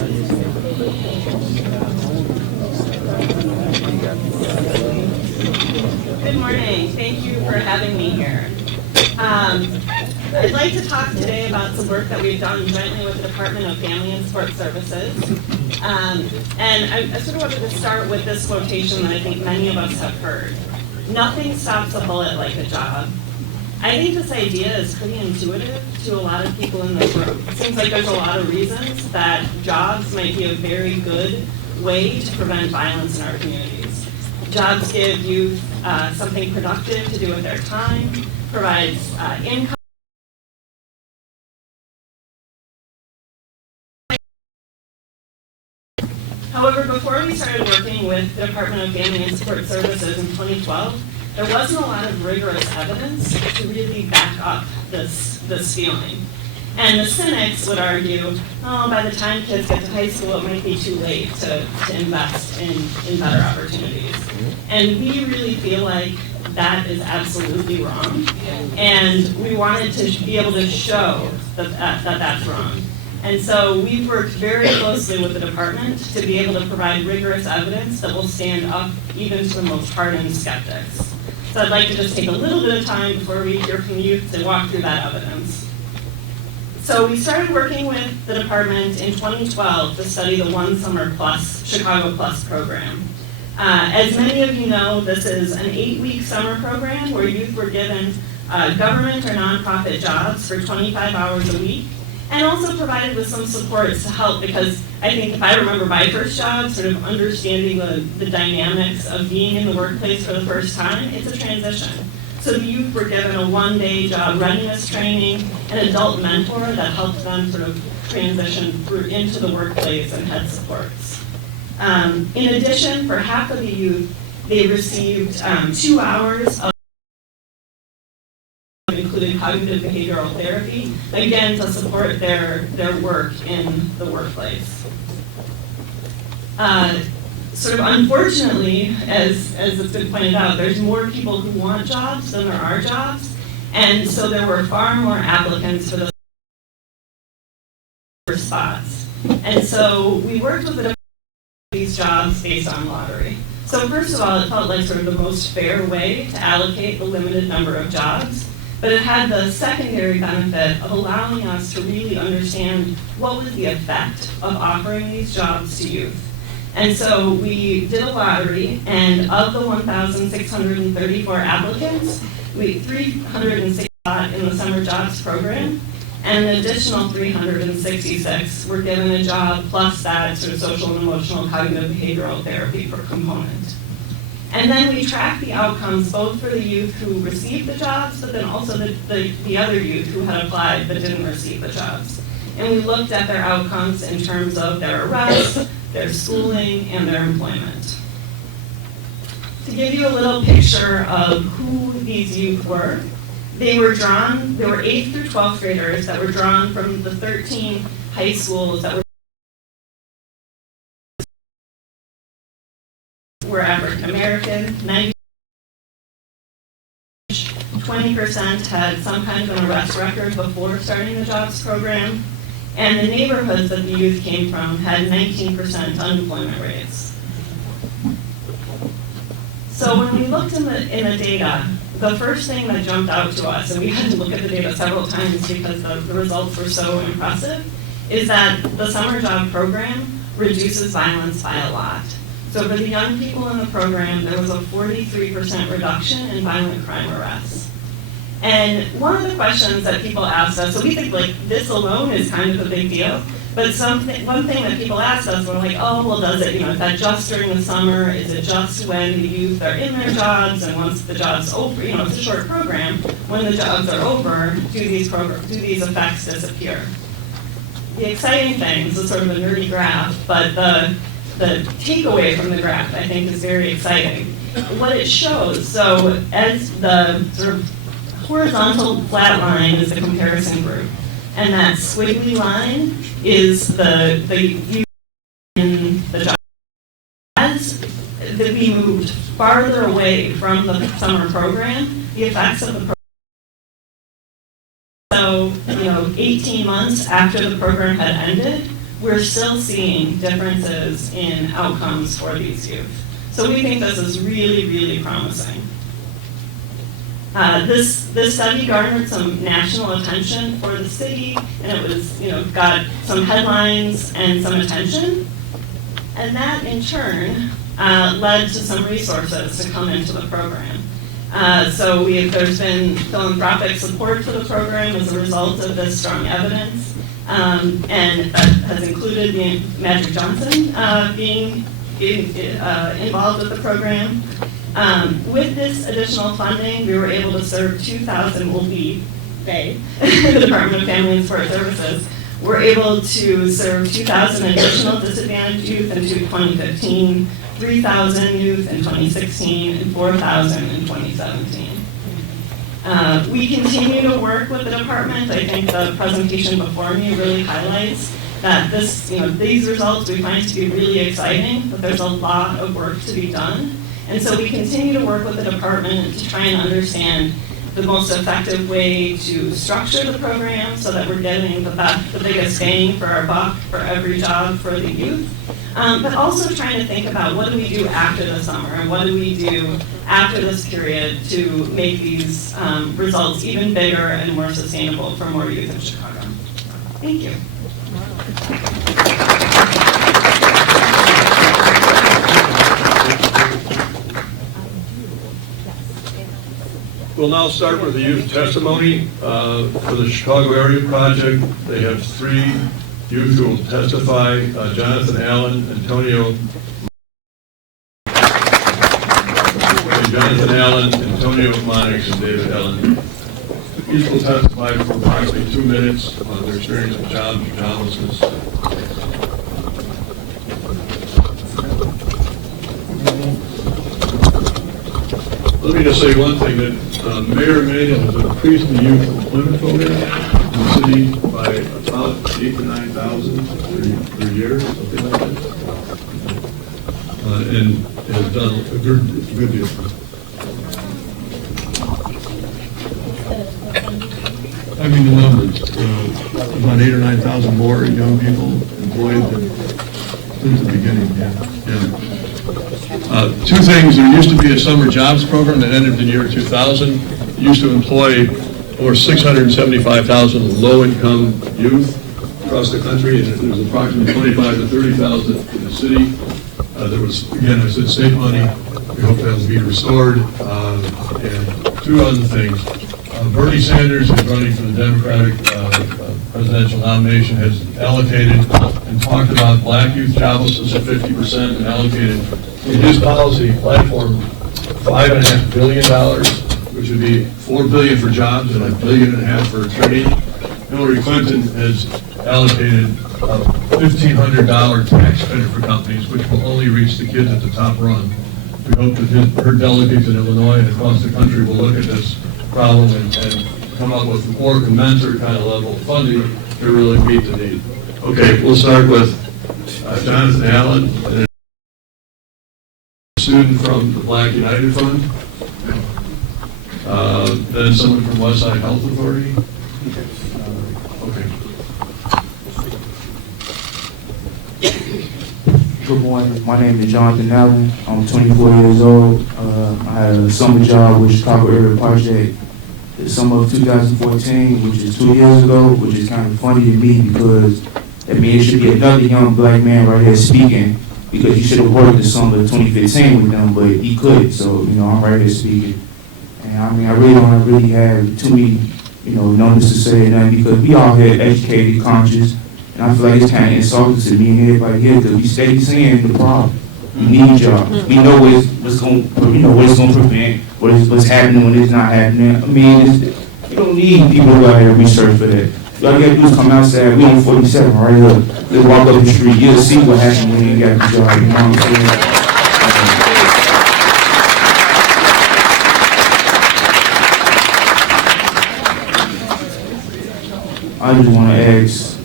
Good morning. Thank you for having me here. I'd like to talk today about some work that we've done jointly with the Department of Family and Support Services. And I sort of wanted to start with this quotation that I think many of us have heard. Nothing stops a bullet like a job. I think this idea is pretty intuitive to a lot of people in this room. It seems like there's a lot of reasons that jobs might be a very good way to prevent violence in our communities. Jobs give youth something productive to do with their time, provides income. However, before we started working with the Department of Family and Support Services in 2012, there wasn't a lot of rigorous evidence to really back up this feeling. And the cynics would argue, oh, by the time kids get to high school, it might be too late to invest in better opportunities. And we really feel like that is absolutely wrong. And we wanted to be able to show that that's wrong. And so we've worked very closely with the department to be able to provide rigorous evidence that will stand up even to the most hardened skeptics. So I'd like to just take a little bit of time before we hear from youth to walk through that evidence. So we started working with the department in 2012 to study the One Summer Plus, Chicago Plus program. As many of you know, this is an 8-week summer program where youth were given government or nonprofit jobs for 25 hours a week, and also provided with some supports to help, because I think if I remember my first job, sort of understanding the dynamics of being in the workplace for the first time, it's a transition. So the youth were given a 1-day job readiness training, an adult mentor that helped them sort of transition through into the workplace and had supports. In addition, for half of the youth, they received 2 hours of including cognitive behavioral therapy, again to support their work in the workplace. Sort of unfortunately, as it's been pointed out, there's more people who want jobs than there are jobs, and so there were far more applicants for those spots. And so we worked with these jobs based on lottery. So first of all, it felt like sort of the most fair way to allocate the limited number of jobs. But it had the secondary benefit of allowing us to really understand what was the effect of offering these jobs to youth. And so we did a lottery, and of the 1,634 applicants, 360 got in the summer jobs program, and an additional 366 were given a job plus that sort of social and emotional cognitive behavioral therapy for component. And then we tracked the outcomes both for the youth who received the jobs, but then also the other youth who had applied but didn't receive the jobs. And we looked at their outcomes in terms of their arrest, their schooling, and their employment. To give you a little picture of who these youth were, they were 8th through 12th graders that were drawn from the 13 high schools that were African American. 20% had some kind of an arrest record before starting the jobs program, and the neighborhoods that the youth came from had 19% unemployment rates. So when we looked in the data, the first thing that jumped out to us, and we had to look at the data several times because the results were so impressive, is that the summer job program reduces violence by a lot. So for the young people in the program, there was a 43% reduction in violent crime arrests. And one of the questions that people asked us, so we think like this alone is kind of a big deal, but one thing that people asked us were like, oh, well, does it, is that just during the summer? Is it just when the youth are in their jobs, and once the job's over, it's a short program, when the jobs are over, do these effects disappear? The exciting thing, this is sort of a nerdy graph, but the takeaway from the graph, I think, is very exciting. What it shows, so as the sort of horizontal flat line is the comparison group, and that squiggly line is the youth in the job. As we moved farther away from the summer program, the effects of the program. So, 18 months after the program had ended, we're still seeing differences in outcomes for these youth. So we think this is really, really promising. This study garnered some national attention for the city, and it was, got some headlines and some attention. And that, in turn, led to some resources to come into the program. So there's been philanthropic support for the program as a result of this strong evidence, and that has included Magic Johnson being involved with the program. With this additional funding, we were able to serve 2,000, the Department of Family and Support Services, were able to serve 2,000 additional disadvantaged youth in 2015, 3,000 youth in 2016, and 4,000 in 2017. We continue to work with the department. I think the presentation before me really highlights that these results we find to be really exciting, but there's a lot of work to be done. And so we continue to work with the department to try and understand the most effective way to structure the program so that we're getting the biggest bang for our buck for every job for the youth. But also trying to think about what do we do after the summer and what do we do after this period to make these results even bigger and more sustainable for more youth in Chicago. Thank you. We'll now start with the youth testimony for the Chicago Area Project. They have 3 youth who will testify, Jonathan Allen, Antonio Monix, and David Ellen. Each will testify for approximately 2 minutes on their experience with jobs or joblessness. Let me just say one thing, that Mayor Emanuel has increased the youth employment program in the city by about 8,000 to 9,000 per year, something like that. And has done a good deal. I mean the numbers, about 8,000 or 9,000 more young people employed since the beginning, yeah. 2 things, there used to be a summer jobs program that ended in the year 2000. It used to employ over 675,000 low-income youth across the country, and there was approximately 25,000 to 30,000 in the city. There was, again, I said state money. We hope that will be restored. And 2 other things. Bernie Sanders is running for the Democratic presidential nomination, has allocated and talked about black youth joblessness at 50% and allocated in his policy platform $5.5 billion, which would be $4 billion for jobs and $1.5 billion for training. Hillary Clinton has allocated a $1,500 tax credit for companies, which will only reach the kids at the top rung. We hope that her delegates in Illinois and across the country will look at this problem and come up with more commensurate kind of level of funding to really meet the need. Okay, we'll start with Jonathan Allen, a student from the Black United Fund, then someone from Westside Health Authority. Okay. Good morning. My name is Jonathan Allen. I'm 24 years old. I had a summer job with Chicago Area Project the summer of 2014, which is 2 years ago, which is kind of funny to me because that means it should be another young black man right here speaking because he should have worked the summer of 2015 with them, but he couldn't. So, I'm right here speaking. And I really don't really have too many, numbers to say or nothing because we all here educated, conscious. And I feel like it's kind of insulting to me and everybody here because we steady saying the problem. We need jobs. We know what's going to prevent, what's happening when it's not happening. I mean, you don't need people who out here research for that. All you got to do is come outside. We on 47 right here. Let's walk up the street. You'll see what happens when you ain't got the job. You know what I'm saying? I just want to ask,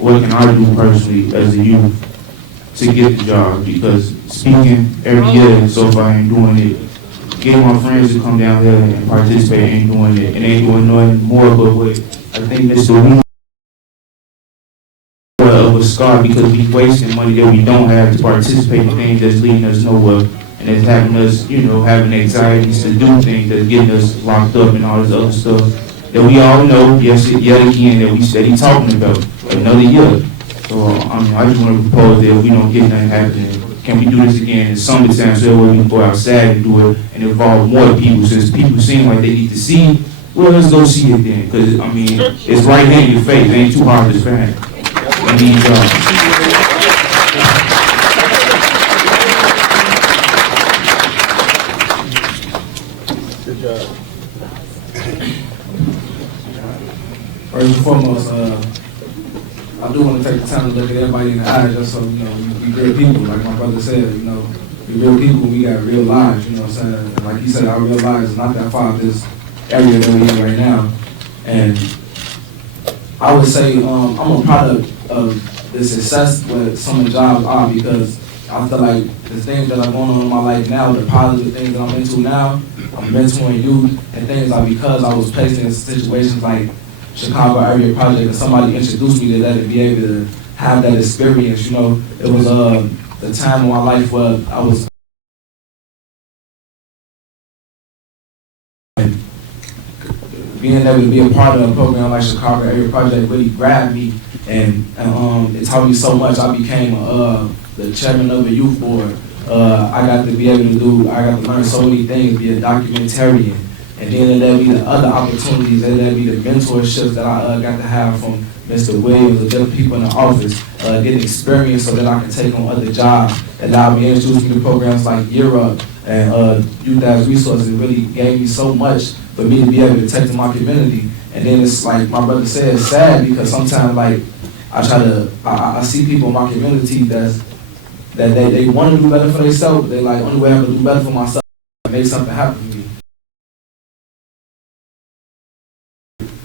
what can I do personally as a youth to get the job? Because speaking every year so far, I ain't doing it. Getting my friends to come down here and participate ain't doing it. And ain't doing nothing more but what I think Mr. Wheeler somewhat of a scar because we wasting money that we don't have to participate in things that's leading us nowhere. And it's having us, you know, having anxieties to do things that's getting us locked up and all this other stuff that we all know, yet again, that we steady talking about another year. So, I mean, I just want to propose that if we don't get nothing happening, can we do this again in summertime so that we can go outside and do it and involve more people, since people seem like they need to see, well, let's go see it then. Because, I mean, it's right here in your face. It ain't too hard to find. I mean, First and foremost, I do want to take the time to look at everybody in the eye, just so, you know, we real people, like my brother said, you know, we real people, we got real lives, you know what I'm saying? Like he said, our real lives is not that far of this area that we're in right now. And I would say I'm a product of the success with some of the jobs are, because I feel like the things that are going on in my life now, the positive things that I'm into now, I'm mentoring youth and things like because I was placed in situations like Chicago area project, and somebody introduced me to that and be able to have that experience. You know, it was the time in my life where I was being able to be a part of a program like Chicago area project really grabbed me, and it taught me so much. I became the chairman of the youth board. I got to be able to I got to learn so many things, be a documentarian. And then there'll be the other opportunities, and there'll be the mentorships that I got to have from Mr. Williams, the different people in the office, getting experience so that I can take on other jobs. That allowed me to introduce me to programs like Europe and Youth as Resources. It really gave me so much for me to be able to take to my community. And then it's like my brother said, it's sad because sometimes like I see people in my community that they want to do better for themselves, but they like, only way I can do better for myself is make something happen for me.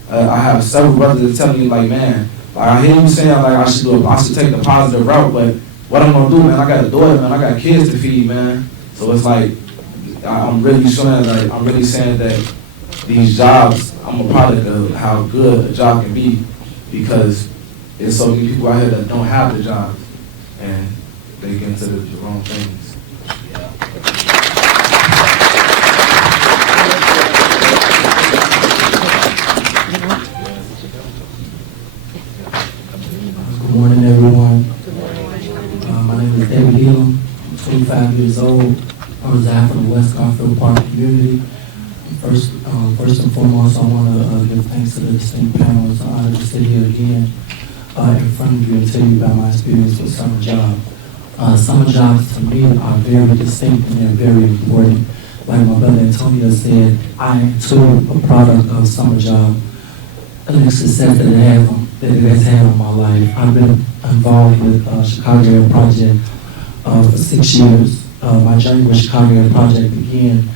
I have several brothers that tell me like, man, like I hear you saying like I should take the positive route, but what I'm gonna do, man? I got a daughter, man. I got kids to feed, man. So it's like I'm really showing, like I'm really saying that these jobs, I'm a product of how good a job can be, because there's so many people out here that don't have the jobs and they get into the wrong things. Good morning, everyone. My name is David Elam. I'm 25 years old. I reside from the West Garfield Park community. First and foremost, I want to give thanks to the distinct panel. It's an honor to sit here again in front of you and tell you about my experience with summer jobs. Summer jobs to me are very distinct and they're very important. Like my brother Antonio said, I am too a product of summer job and the success that it has had on my life. I've been involved with Chicago Area Project for 6 years. My journey with Chicago Area Project began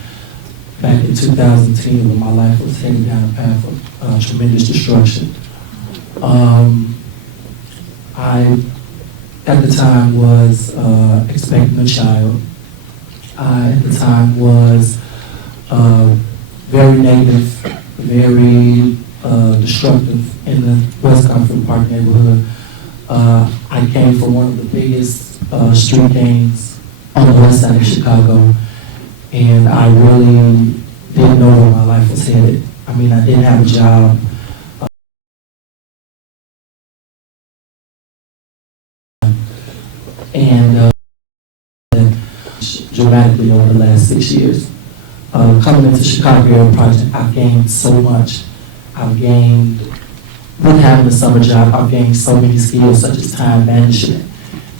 back in 2010 when my life was heading down a path of tremendous destruction. I, at the time, was expecting a child. I, at the time, was very negative, very destructive in the West Garfield Park neighborhood. I came from one of the biggest street gangs on the west side of Chicago, and I really didn't know where my life was headed. I mean, I didn't have a job. And dramatically over the last 6 years. Coming into Chicago Area Project, I've gained so much. I've gained, with having a summer job, I've gained so many skills such as time management,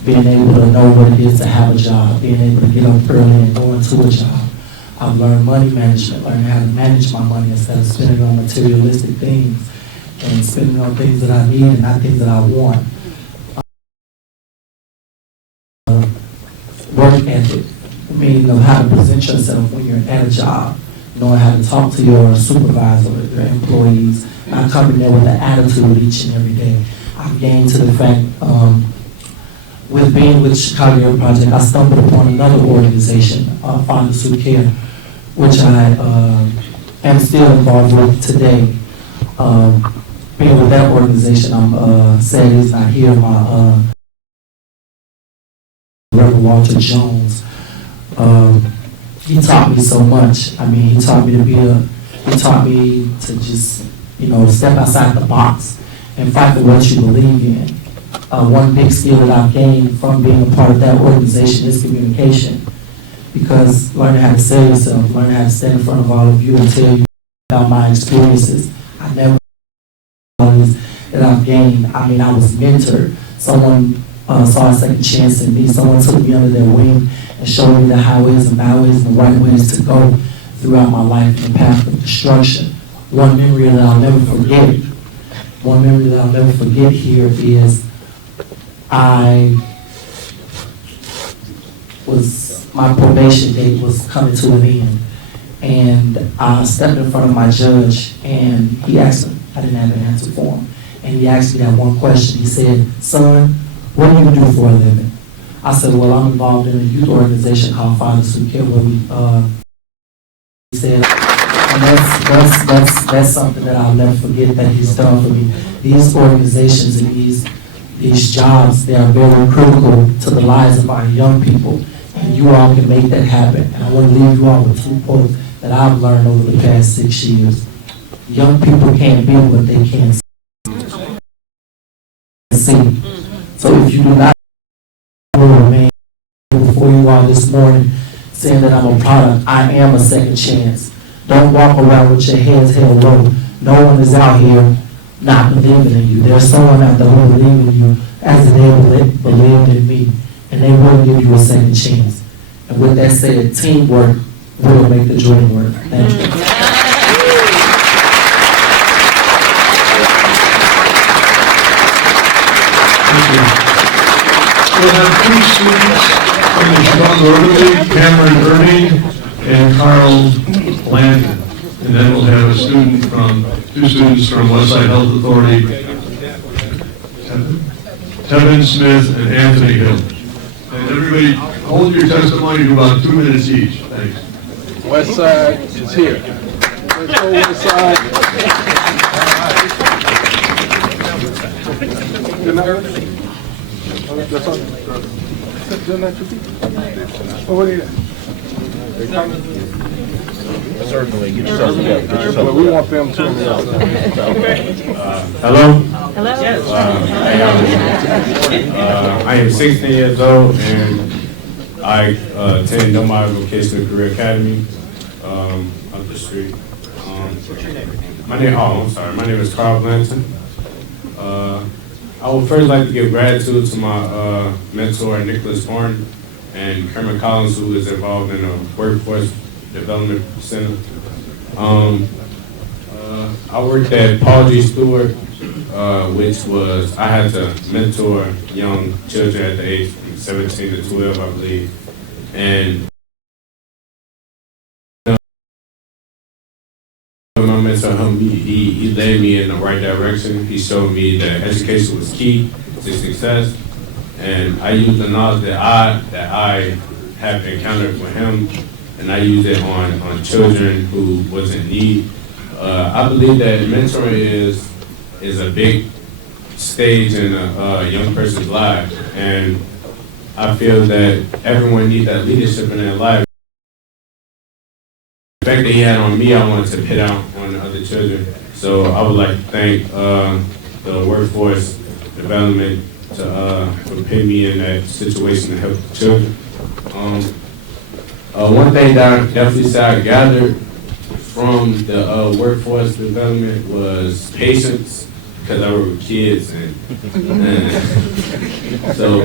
being able to know what it is to have a job, being able to get up early and go into a job. I've learned money management, learning how to manage my money instead of spending on materialistic things and spending on things that I need and not things that I want. Work ethic, meaning know how to present yourself when you're at a job, knowing how to talk to your supervisor or your employees, not coming there with an attitude each and every day. I've gained to the fact, with being with Chicago Area Project, I stumbled upon another organization, Fathers Who Care, which I am still involved with today. being with that organization, I'm sad he's not here. My Reverend Walter Jones, he taught me so much. I mean, he taught me to just, step outside the box and fight for what you believe in. One big skill that I've gained from being a part of that organization is communication. Because learning how to sell yourself, learning how to stand in front of all of you and tell you about my experiences. I never that I've gained. I mean, I was mentored. Someone saw a second chance in me. Someone took me under their wing and showed me the highways and byways and the right ways to go throughout my life in the path of destruction. One memory that I'll never forget. One memory that I'll never forget here is my probation date was coming to an end, and I stepped in front of my judge, and he asked me, I didn't have an answer for him, and he asked me that one question. He said, "Son, what do you do for a living?" I said, "Well, I'm involved in a youth organization called Fathers Who Care," where he said, and that's something that I'll never forget that he's done for me. These organizations and these jobs, they are very critical to the lives of our young people, and you all can make that happen. And I want to leave you all with 2 quotes that I've learned over the past 6 years. Young people can't be what they can't see. So if you do not remain before you all this morning saying that I'm a product, I am a second chance. Don't walk around with your heads held low. No one is out here not believing in you. There's someone out there who believes in you as they believed in me, and they will give you a second chance. And with that said, teamwork will make the dream work. Thank you. We'll have 2 students from the Chicago Rotary, Cameron Irving and Carl Landon. And then we'll have two students from Westside Health Authority, Tevin Smith and Anthony Hill. And everybody, hold your testimony to about 2 minutes each. Thanks. Westside is here. Let's go Westside. Good night. That's all. Good night to you. Oh, what are you? They coming? Certainly. Get yourself together. Well, we want them to. Hello? Hello? Yes. I am 16 years old, and I attend Nomad Vocational Career Academy up the street. My name is Carl Blanton. I would first like to give gratitude to my mentor, Nicholas Horn, and Kermit Collins, who is involved in the Workforce Development Center. I worked at Paul G. Stewart, which was, I had to mentor young children at the age from 17 to 12, I believe. And my mentor, he led me in the right direction. He showed me that education was key to success. And I used the knowledge that I have encountered with him, and I use it on children who was in need. I believe that mentoring is a big stage in a young person's life, and I feel that everyone needs that leadership in their life. The fact that he had on me, I wanted to put out on the other children. So I would like to thank the Workforce Development for putting me in that situation to help the children. One thing that I definitely said I gathered from the workforce development was patience, because I work with kids, and so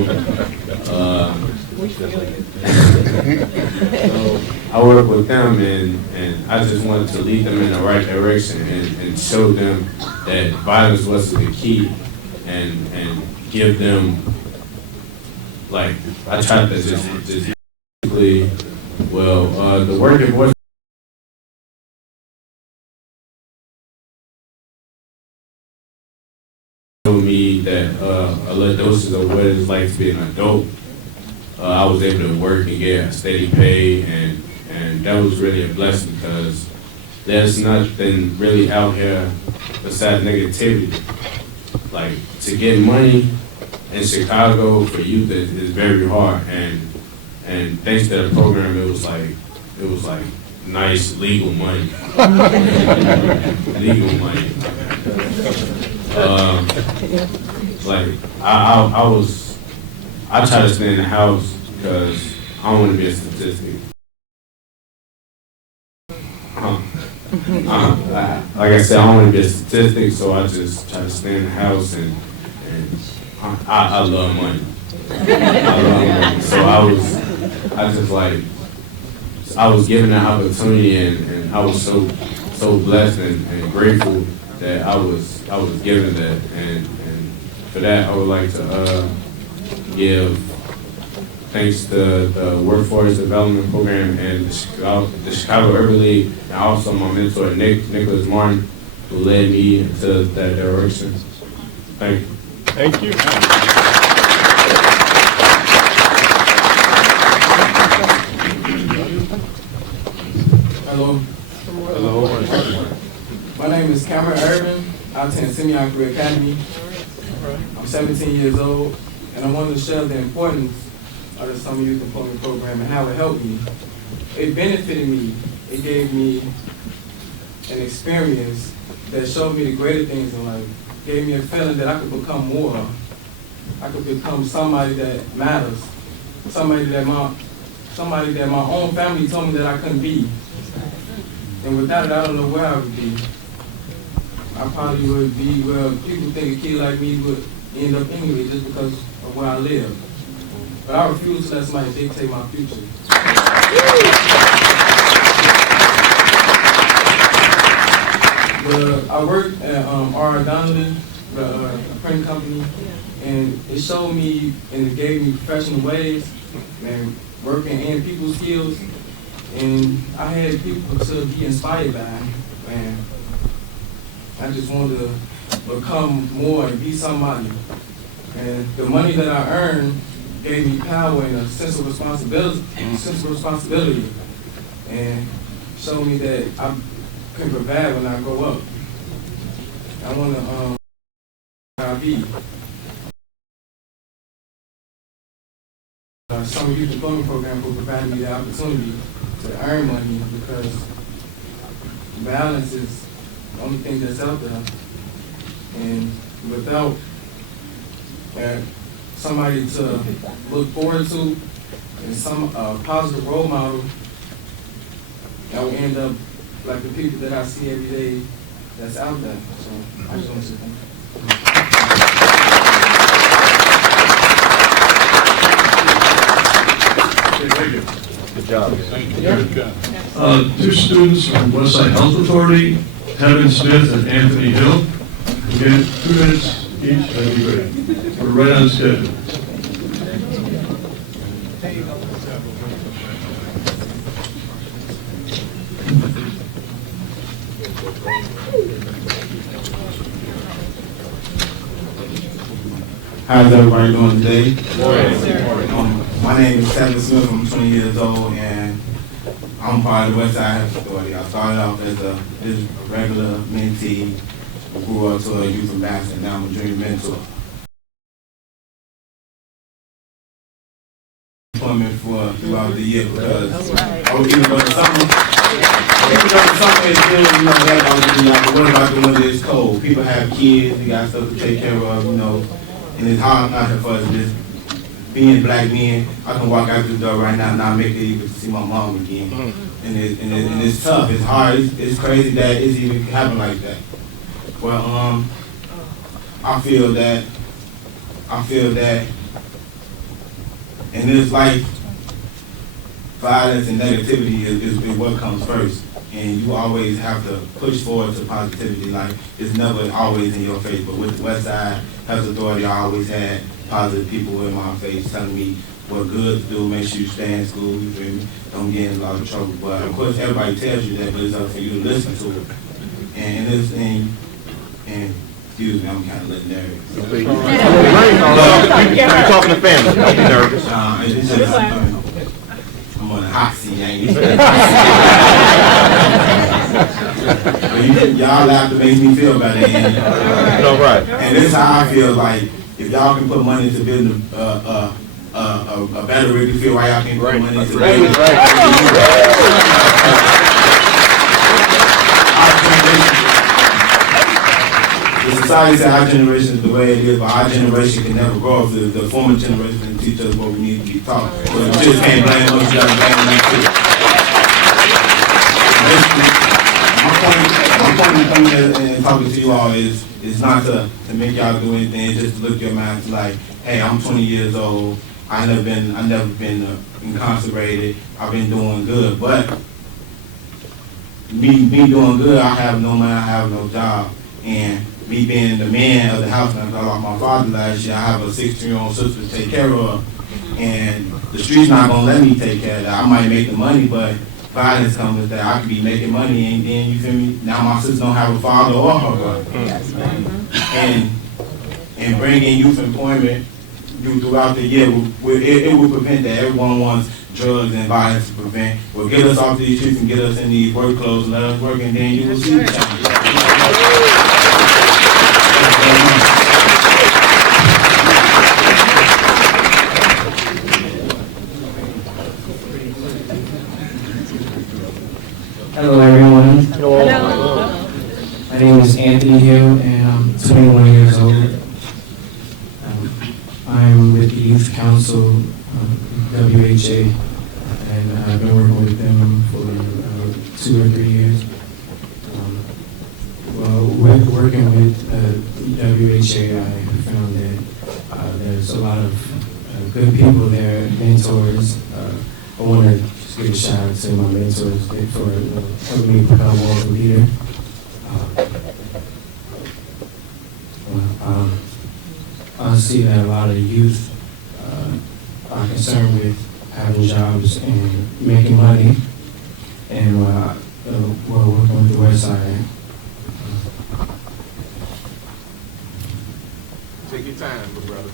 I work with them, and I just wanted to lead them in the right direction and show them that violence wasn't the key, and give them, like, I tried to just basically, the working force showed me that a little doses of what it's like to be an adult. I was able to work and get a steady pay, and that was really a blessing, because there's nothing really out here besides negativity. Like, to get money in Chicago for youth is very hard, and thanks to the program, it was like nice legal money. Legal money. Like I try to stay in the house because I don't want to be a statistic. Like I said, I don't want to be a statistic, so I just try to stay in the house, and I love money. I love money. So I was given that opportunity, and I was so blessed and grateful that I was given that, and for that I would like to give thanks to the Workforce Development Program and the Chicago Urban League, and also my mentor Nicholas Martin, who led me into that direction. Thank you. Thank you. Hello. Hello. My name is Cameron Irvin. I attend Simeon Career Academy. I'm 17 years old, and I wanted to share the importance of the Summer Youth Employment Program and how it helped me. It benefited me. It gave me an experience that showed me the greater things in life. Gave me a feeling that I could become more. I could become somebody that matters. Somebody that my own family told me that I couldn't be. And without it, I don't know where I would be. I probably would be where people think a kid like me would end up anyway, just because of where I live. But I refuse to let somebody dictate my future. I worked at R. Donnelly, a printing company, and it showed me and it gave me professional ways and working and people skills. And I had people to be inspired by, and I just wanted to become more and be somebody. And the money that I earned gave me power and a sense of responsibility, and showed me that I can provide when I grow up. I want to be. Summer Youth Employment Program will provide me the opportunity to earn money, because balance is the only thing that's out there. And without somebody to look forward to and some positive role model, I will end up like the people that I see every day that's out there. So I just want to say thank you. Good job. Thank you. Two students from Westside Health Authority, Kevin Smith and Anthony Hill. Again, 2 minutes each, that'd be great. We're right on schedule. How's everybody doing today? My name is Kevin Smith. I'm 20 years old, and I'm part of the Westside Health Authority. I started off as a regular mentee, grew up to a youth ambassador, now I'm a junior mentor. Employment for throughout the year, because even though the summer is good, you know, that what about the winter is cold? People have kids, they got stuff to take care of, you know, and it's hard out here for us just being black men. I can walk out the door right now and not make it even to see my mom again. And it's tough, it's hard, it's crazy that it's even happening like that. Well, I feel that in this life, violence and negativity is what comes first. And you always have to push forward to positivity. Like, it's never always in your face. But with the Westside Health Authority, I always had positive people in my face telling me what good to do, make sure you stay in school, you feel me? Don't get in a lot of trouble. But of course, everybody tells you that, but it's up for you to listen to it. And this thing, and excuse me, I'm kind of letting nervous. You're talking to family. Don't be nervous. It's just, I'm on a hot seat, ain't it? y'all laugh to make me feel better. And, No, right. And this is how I feel. Like if y'all can put money to build a better Wrigley Field, why y'all can't put money into the society said our generation is the way it is, but our generation can never grow up. The former generation can teach us what we need to be taught. So you just can't blame us, you gotta blame them too. My point in coming here and talking to you all is not to make y'all do anything, just to look your minds like, hey, I'm 20 years old, I've never been incarcerated, I've been doing good, but me doing good, I have no money, I have no job, and me being the man of the house, and I lost my father last year, I have a 16-year-old sister to take care of, and the street's not gonna let me take care of that. I might make the money, but violence comes with that. I could be making money, and then you feel me. Now my sister don't have a father or her brother, and bringing youth employment throughout the year, it will prevent that. Everyone wants drugs and violence to prevent. Will get us off these streets and get us in these work clothes and let us work, and then you will see the change. Hello everyone. Hello. My name is Anthony Hill and I'm 21 years old. I'm with the Youth Council, WHA, and I've been working with them for 2 or 3 years. Working with WHA, I found that there's a lot of good people there, mentors. I want to just give a shout out to my mentors for helping me become more of a leader. I see that a lot of the youth are concerned with having jobs and making money, and we're working with the West Side. Take your time, my brother.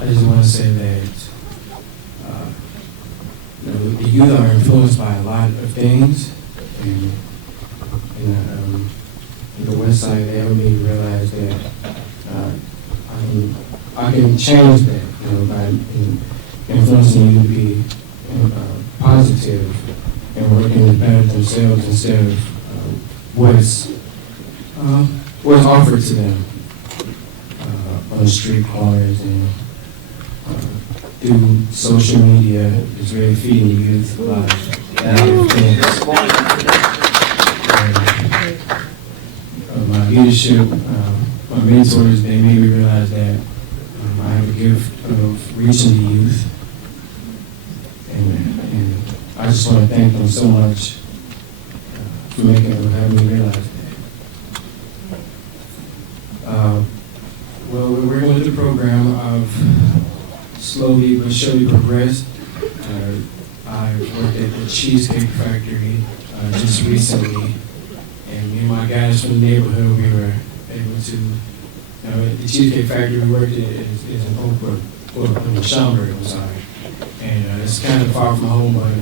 I just want to say that the youth are influenced by a lot of things, and the West Side, they helped me realize that I can change that, by influencing you to be positive and working to better themselves instead of what's offered to them on the street corners and through social media. It's really feeding the youth a lot of negative things. My leadership, my mentors, they made me realize that I have a gift of reaching the youth, and I just want to thank them so much for having me realize that. Well, we're working with the program. I've slowly but surely progressed. I worked at the Cheesecake Factory just recently, and me and my guys from the neighborhood, we were able to, at the Cheesecake Factory we worked at is in Oakbrook, in Schaumburg, I'm sorry. And it's kind of far from home, but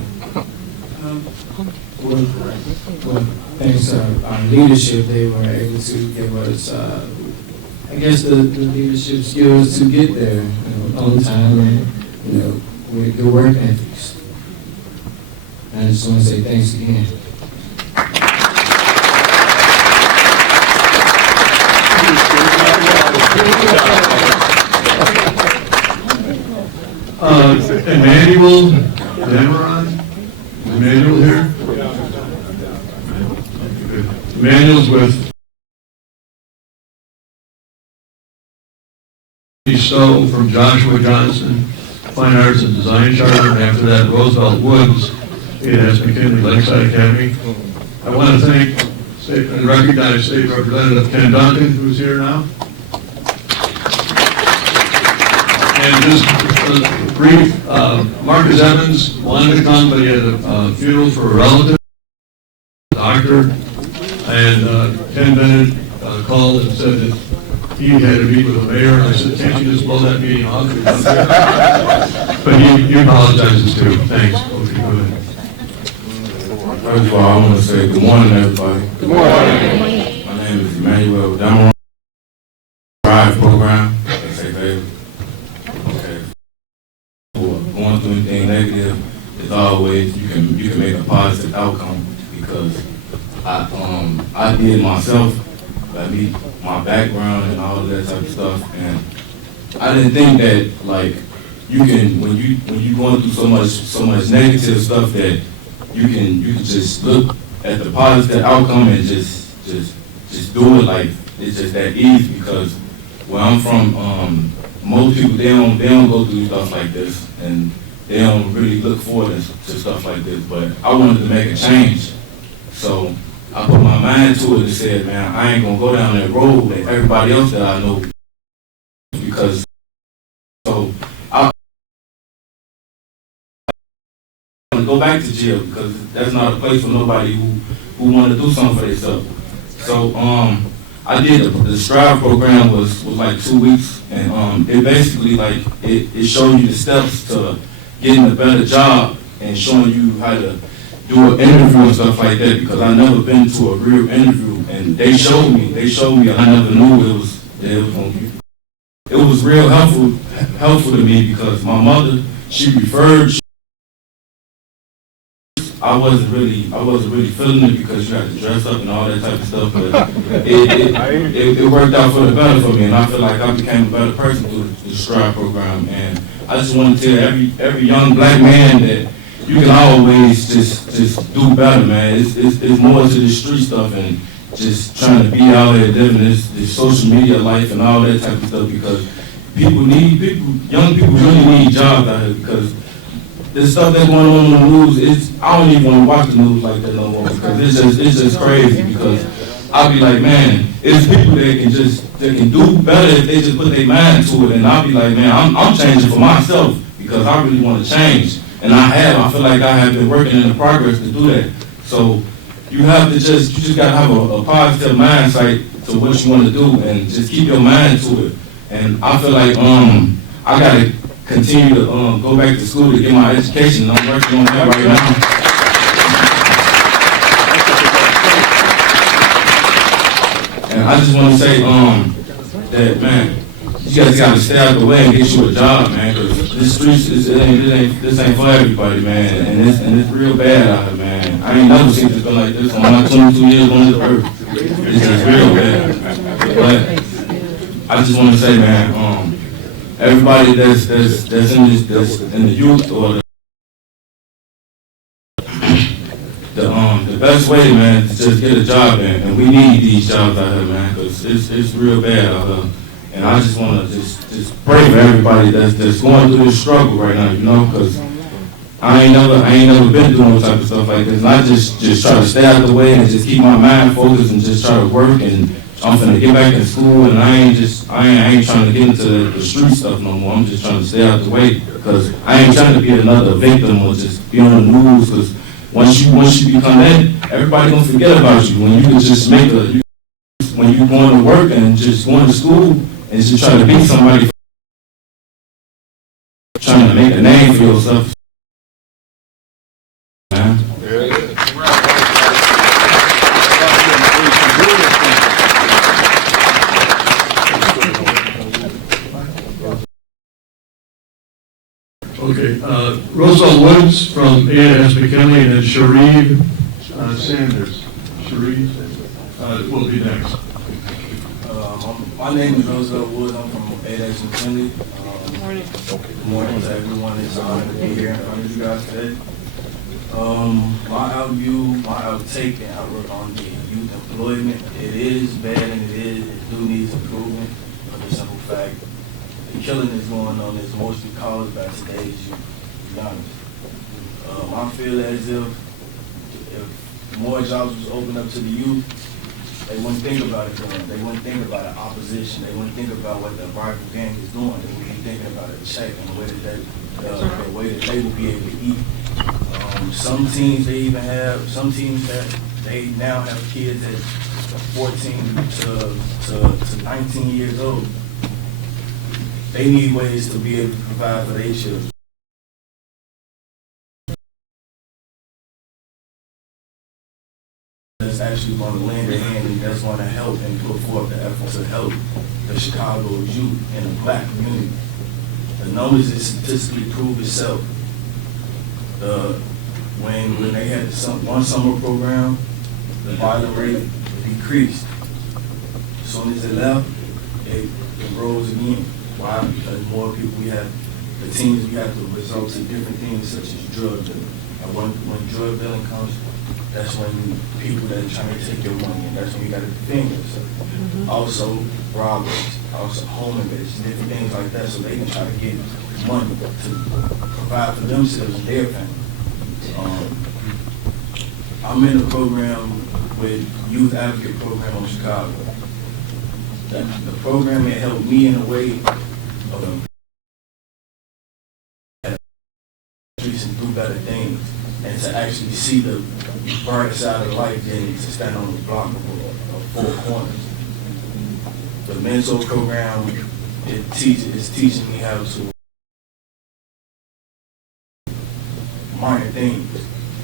thanks to our leadership, they were able to give us, I guess, the leadership skills to get there on time and, with good work ethics. And I just want to say thanks again. Emmanuel Demeron? Is Emmanuel here? Emmanuel's with Stowe from Joshua Johnson Fine Arts and Design Charter, and after that Roosevelt Woods. It has McKinley Lakeside Academy. I want to thank and recognize State Representative Ken Duncan, who's here now. And just brief, Marcus Evans wanted to come, but he had a funeral for a relative, doctor, and Ken Bennett called and said that he had to meet with the mayor, and I said, can't you just blow that meeting off? But he apologizes too. Thanks. Okay, go ahead. All First of all, I want to say good morning, everybody. Good morning. My name is Emmanuel Damaron. Drive program. That's a favorite. Okay. Going through anything negative is always you can make a positive outcome because I did myself, my background and all of that type of stuff, and I didn't think that like you can when you going through so much negative stuff that you can just look at the positive outcome and just do it like it's just that easy because where I'm from, most people they don't go through stuff like this and they don't really look forward to stuff like this. But I wanted to make a change, so I put my mind to it and said, man, I ain't gonna go down that road that everybody else that I know because so I want to go back to jail because that's not a place for nobody who want to do something for themselves. So I did the Strive program was like 2 weeks, and it basically like it showed you the steps to getting a better job and showing you how to do an interview and stuff like that because I never been to a real interview and they showed me I never knew it was gonna be. It was real helpful to me because my mother she referred. I wasn't really feeling it because you had to dress up and all that type of stuff, but it worked out for the better for me, and I feel like I became a better person through the Strive program. And I just want to tell every young black man that you can always just do better, man. It's more to the street stuff and just trying to be out here living this social media life and all that type of stuff because young people really need jobs out here because the stuff that's going on in the news, I don't even want to watch the news like that no more because it's just crazy because I'll be like, man, it's people that can do better if they just put their mind to it, and I'll be like, man, I'm changing for myself because I really want to change, and I feel like I have been working in the progress to do that. So you just got to have a positive mindset to what you want to do and just keep your mind to it. And I feel like I got to continue to go back to school to get my education, and I'm working on that right now. And I just want to say that, man, you guys got to stay out of the way and get you a job, man, because this streets, this ain't for everybody, man, and it's real bad out here, man. I ain't never seen this been like this on my 22 years on this earth. It's just real bad. But I just want to say, man, everybody that's in the youth or the best way, man, is just get a job, man. And we need these jobs out here, man, because it's real bad out here. And I just want to just pray for everybody that's going through this struggle right now, you know, because I ain't never been through no type of stuff like this. And I just try to stay out of the way and just keep my mind focused and just try to work. And I'm finna get back in school, and I ain't trying to get into the street stuff no more. I'm just trying to stay out the way because I ain't trying to be another victim or just be on the news. Because once you become that, everybody gonna forget about you. When you can just when you going to work and just going to school and just try to be somebody, trying to make a name for yourself, man. Okay, Rosal Woods from A&S McKinley, and then Sharif Sanders. Sharif will be next. My name is Rosal Woods. I'm from A&S McKinley. Good morning to everyone. It's an honor to be here in front of you guys today. My outtake and outlook on the youth employment, it is bad and it do need improvement for the simple fact the killing is going on is mostly caused by today's youth, to be honest. I feel as if more jobs was opened up to the youth, they wouldn't think about it doing. They wouldn't think about it opposition. They wouldn't think about what the rival gang is doing. They would be thinking about a check and the way that they will be able to eat. Some teams that they now have kids at 14 to 19 years old. They need ways to be able to provide for their children. that's actually going to lend a hand and that's going to help and put forth the effort to help the Chicago youth and the black community. The numbers and statistically prove itself. When they had one summer program, the violent rate decreased. As soon as it left, it rose again. Why? Because more people the teams we have to result in different things such as drug dealing. And when drug dealing comes, that's when people that are trying to take your money, and that's when you got to defend yourself. Also, robbers, also home invasions, different things like that, so they can try to get money to provide for themselves and their family. I'm in a program with Youth Advocate Program in Chicago. The program may help me in a way of and do better things, and to actually see the brighter side of life than to stand on the block of four corners. The mentor program is teaching me how to minor things.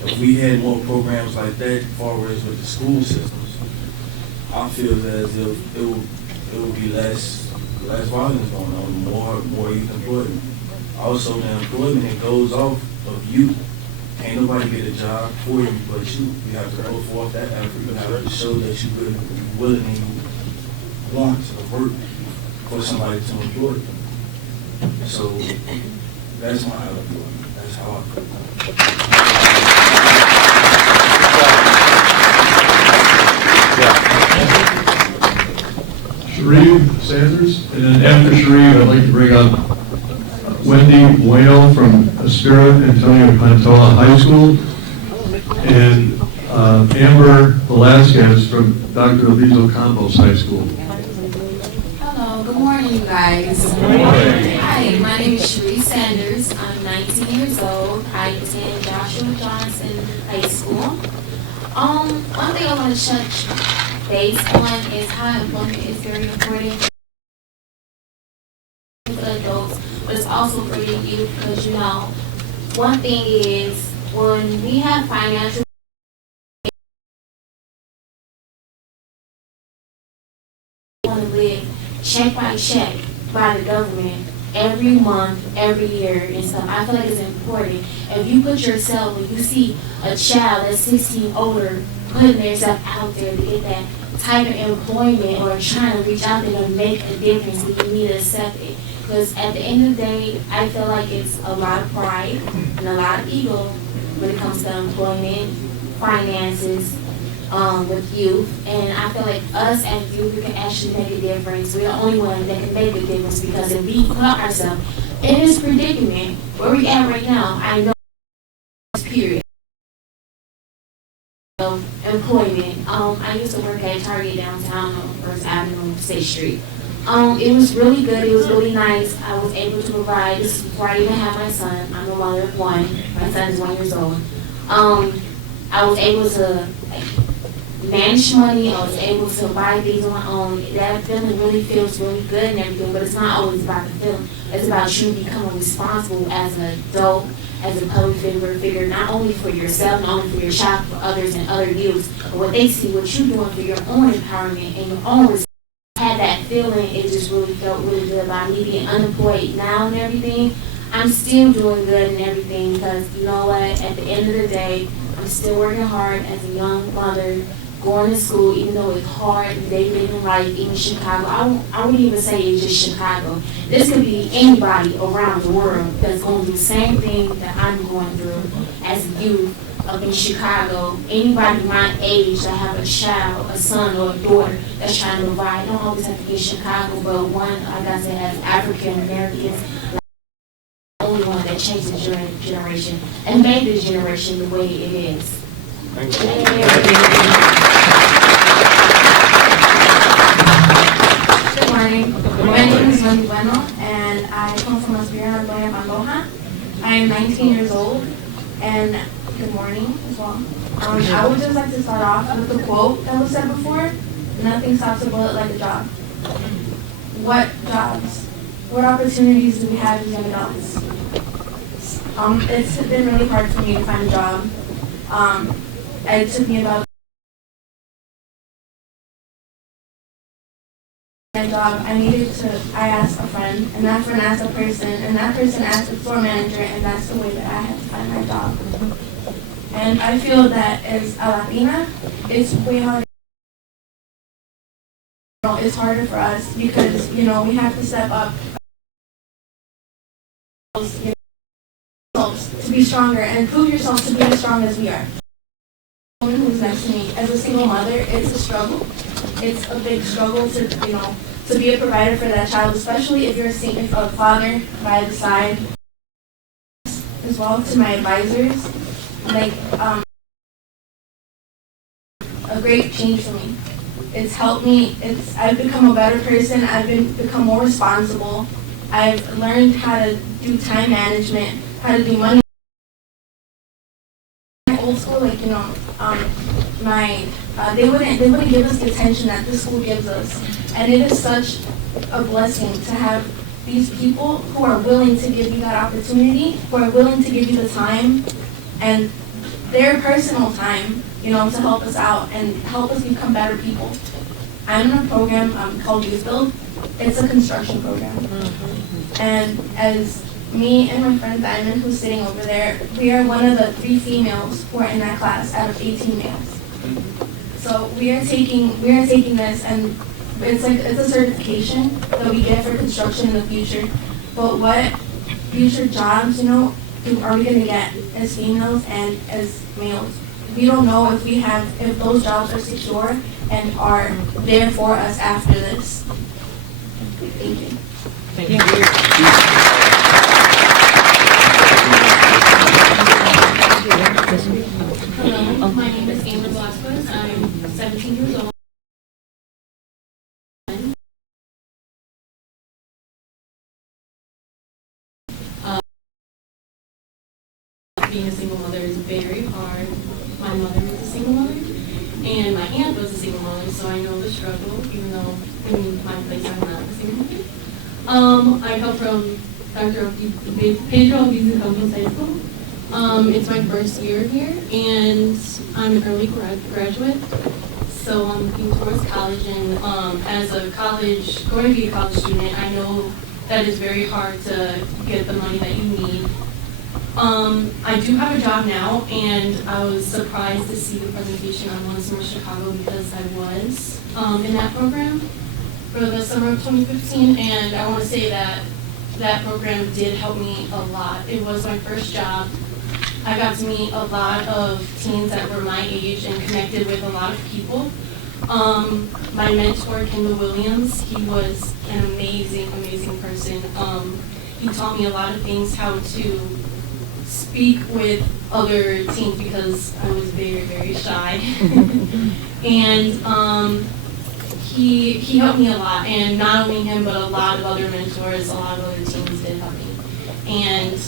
If we had more programs like that, as far as with the school systems, I feel as if it would be less violence going on, more youth employment. Also, the employment that goes off of youth. Can't nobody get a job for you but you. You have to put forth that effort. You have to show that you're willing and you want to work for somebody to employ you. So that's my outlook. That's how I feel. Sheree Sanders, and then after Sheree, I'd like to bring up Wendy Bueno from Aspira Antonio Pantoja High School, and Amber Velasquez from Dr. Alizo Campos High School. Hello, good morning, you guys. Good morning. Hi, my name is Sheree Sanders. I'm 19 years old. I attend Joshua Johnson High School. One thing I want to touch base on is how employment is very important for adults, but it's also for the youth, because one thing is when we have financial want to live check by check by the government every month, every year and stuff. I feel like it's important. If you put yourself, when you see a child that's 16 older putting themselves out there to get that type of employment or trying to reach out there to make a difference, then you need to accept it. Because at the end of the day, I feel like it's a lot of pride and a lot of ego when it comes to employment, finances, with youth. And I feel like us as youth, we can actually make a difference. We're the only one that can make a difference, because if we put ourselves in this predicament where we at right now, I know this period of employment. I used to work at Target downtown on First Avenue, State Street. It was really good. It was really nice. I was able to provide, this is before I even had my son. I'm a mother of one. My son is 1 year old. I was able to manage money. I was able to buy things on my own. That feeling really feels really good and everything, but it's not always about the feeling. It's about you becoming responsible as an adult, as a public figure, not only for yourself, not only for your child, for others and other youths, but what they see, what you're doing for your own empowerment and your own responsibility. Had that feeling, it just really felt really good about me being unemployed now and everything. I'm still doing good and everything, because you know what, at the end of the day, I'm still working hard as a young mother, going to school, even though it's hard, they living life, even Chicago. I wouldn't even say it's just Chicago. This could be anybody around the world that's going through the same thing that I'm going through as a youth up in Chicago. Anybody my age that have a child, a son or a daughter that's trying to provide, don't always have to be Chicago, but one, like I said, as African Americans, the only one that changed the generation and made this generation the way it is. Thank Good morning. My name is Wendy Bueno, and I come from Aspira Antonio Pantoja. I am 19 years old, and good morning as well. I would just like to start off with the quote that was said before: nothing stops a bullet like a job. What jobs? What opportunities do we have as young adults? It's been really hard for me to find a job. It took me about my job, I asked a friend, and that friend asked a person, and that person asked the store manager, and that's the way that I had to find my job. And I feel that as a Latina, it's way harder. It's harder for us because, we have to step up to be stronger and prove yourself to be as strong as we are. The woman who's next to me, as a single mother, it's a struggle. It's a big struggle to be a provider for that child, especially if you're a father by the side. As well, to my advisors, a great change for me. It's helped me. I've become a better person. I've become more responsible. I've learned how to do time management, how to do money. Old school, they wouldn't give us the attention that this school gives us, and it is such a blessing to have these people who are willing to give you that opportunity, who are willing to give you the time and their personal time, to help us out and help us become better people. I'm in a program called Youth Build. It's a construction program. And as me and my friend Diamond, who's sitting over there, we are one of the 3 females who are in that class out of 18 males. So we are taking this, and it's a certification that we get for construction in the future. But what future jobs, are we going to get as females and as males? We don't know if those jobs are secure and are there for us after this. Thank you. Thank you. Hello, my name is Amber Velasquez. I'm 17 years old. Being a single mother is very hard. My mother was a single mother, and my aunt was a single mother, so I know the struggle, even though in my place I'm not a single mother. I come from Dr. Pedro Albizu Campos High School. It's my first year here, and I'm an early graduate, so I'm looking towards college, and going to be a college student, I know that it's very hard to get the money that you need. I do have a job now, and I was surprised to see the presentation on One Summer Chicago because I was in that program for the summer of 2015, and I want to say that program did help me a lot. It was my first job. I got to meet a lot of teens that were my age and connected with a lot of people. My mentor, Kendall Williams, he was an amazing, amazing person. He taught me a lot of things, how to speak with other teens because I was very, very shy. And he helped me a lot, and not only him, but a lot of other mentors, a lot of other teens did help me. And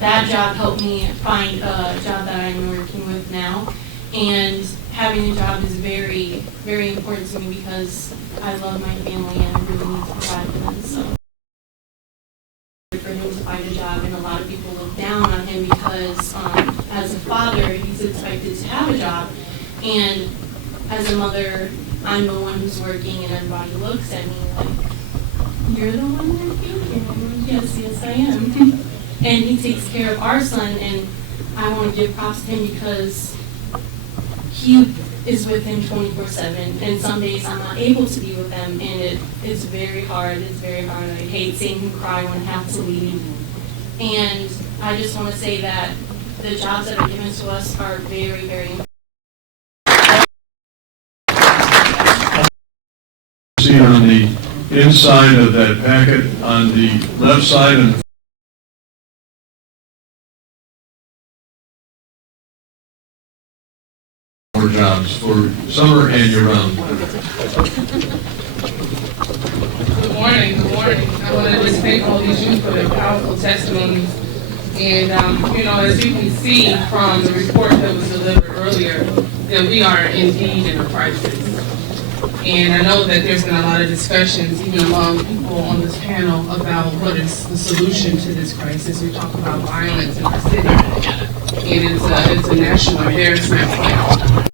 that job helped me find a job that I'm working with now. And having a job is very, very important to me because I love my family and I really need to provide for them. So for him to find a job, and a lot of people look down on him because as a father, he's expected to have a job. And as a mother, I'm the one who's working, and everybody looks at me like, you're the one working? And I'm like, yes, I am. And he takes care of our son, and I want to give props to him because he is with him 24/7, and some days I'm not able to be with them, and it's very hard. It's very hard. I hate seeing him cry when I have to leave. And I just want to say that the jobs that are given to us are very, very important. See on the inside of that packet, on the left side and for jobs for summer and year-round. Good morning. Good morning. I want to just thank all these youth for their powerful testimonies. And, as you can see from the report that was delivered earlier, that we are indeed in a crisis. And I know that there's been a lot of discussions, even among people on this panel, about what is the solution to this crisis. We talk about violence in our city, and it's a national embarrassment.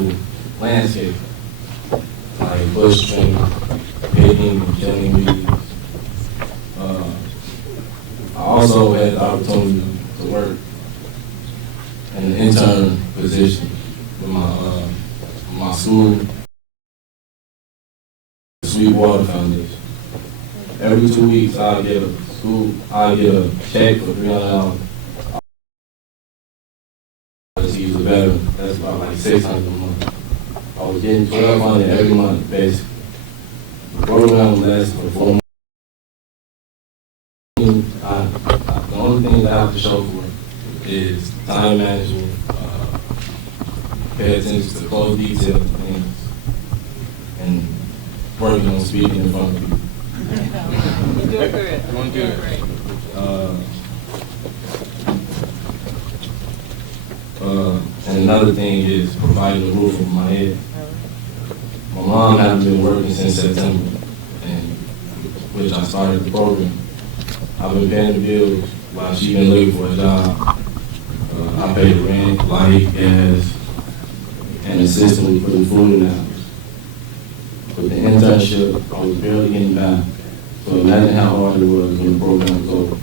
example, landscape, like bush trimming, picking, and killing weeds. I also had the opportunity to work in an intern position with my school, the Sweetwater Foundation. Every 2 weeks, I get a check for $300. He's a veteran. That's about like $600 a month. I was getting $1,200 every month, basically. The program lasts for 4 months. The only thing that I have to show for it is time management, pay attention to close details of things, and working on speaking in front of people. You're doing good. Doing good. And another thing is providing a roof over my head. My mom hasn't been working since September, and which I started the program. I've been paying the bills while she's been looking for a job. I pay the rent, light, gas, and assist me putting food in the house. With the internship, I was barely getting by. So imagine how hard it was when the program was over.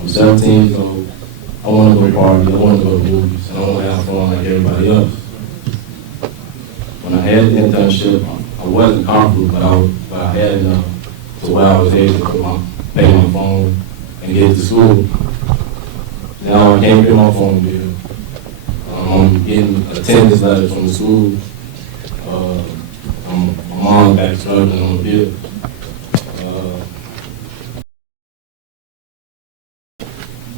I'm 17 years old. I want to go party, I want to go to movies, and I want to have fun like everybody else. When I had the internship, I wasn't comfortable, but I had enough to where I was able to pay my phone and get to school. Now I can't pay my phone bill. I'm getting attendance letters from the school. My mom back struggling on the bill.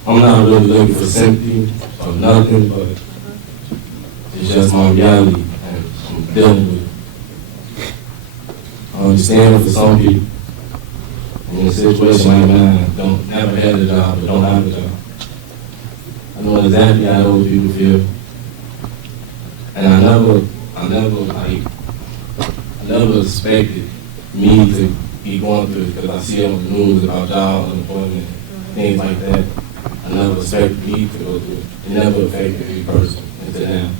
I'm not really looking for sympathy or nothing, but it's just my reality and I'm dealing with it. I understand for some people in a situation like mine, never had a job but don't have a job. I know exactly how those people feel. And I never expected me to be going through it because I see on the news about job unemployment, things like that. I never expected me to go through it. It never affected me personally until now.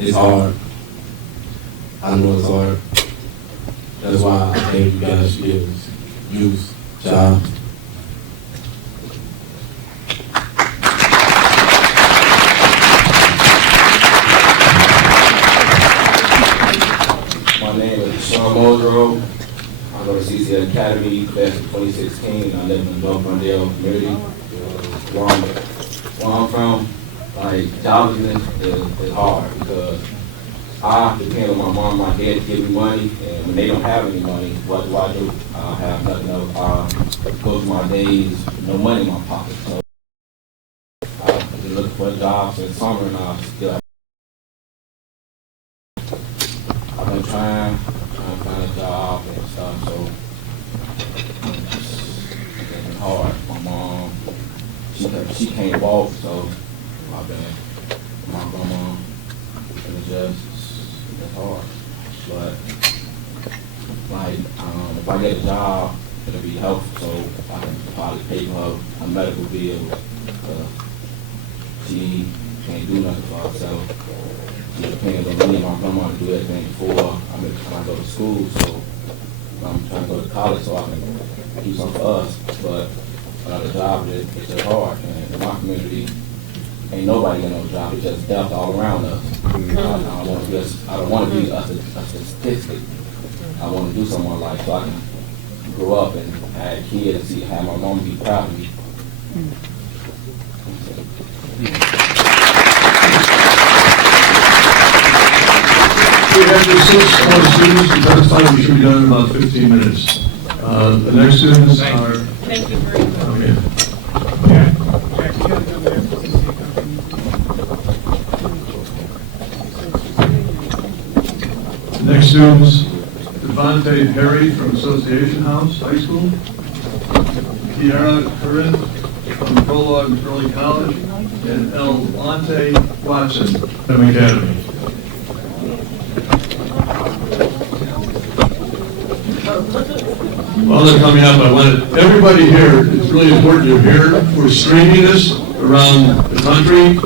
It's hard. I know it's hard. That's why I think you guys should give us youth jobs. My name is Sean Muldrow. I go to CCL Academy, class of 2016. I live in the North Mondale community. Where I'm from, like, joblessness is hard because I depend on my mom and my dad to give me money, and when they don't have any money, what do? I have nothing else. I go through my days, no money in my pocket. So I've been looking for a job since summer, and I still have. I've been trying to find a job and stuff, so it's been hard. My mom, she can't walk, so I've been with my grandma, and it's hard. But like, if I get a job, it'll be helpful, so I can probably pay for her medical bill. She can't do nothing for herself. She depends on me and my grandma to do everything before I go to school. So I'm trying to go to college so I can do something for us. But without a job, it's just hard. And in my community, ain't nobody got no job. It's just death all around us. I don't want to be a statistic. I want to do something in my life so I can grow up and have a kid and have my mom be proud of me. We have the 6 more students, and that's time we should be done in about 15 minutes. The next students are... Thank you very much. Okay. The next students, Devontae Perry from Association House High School, Kiara Corinne from Prologue Early College, and Elante Watson from Academy. While they're coming up, I wanted everybody here, it's really important you're here. We're streaming this around the country.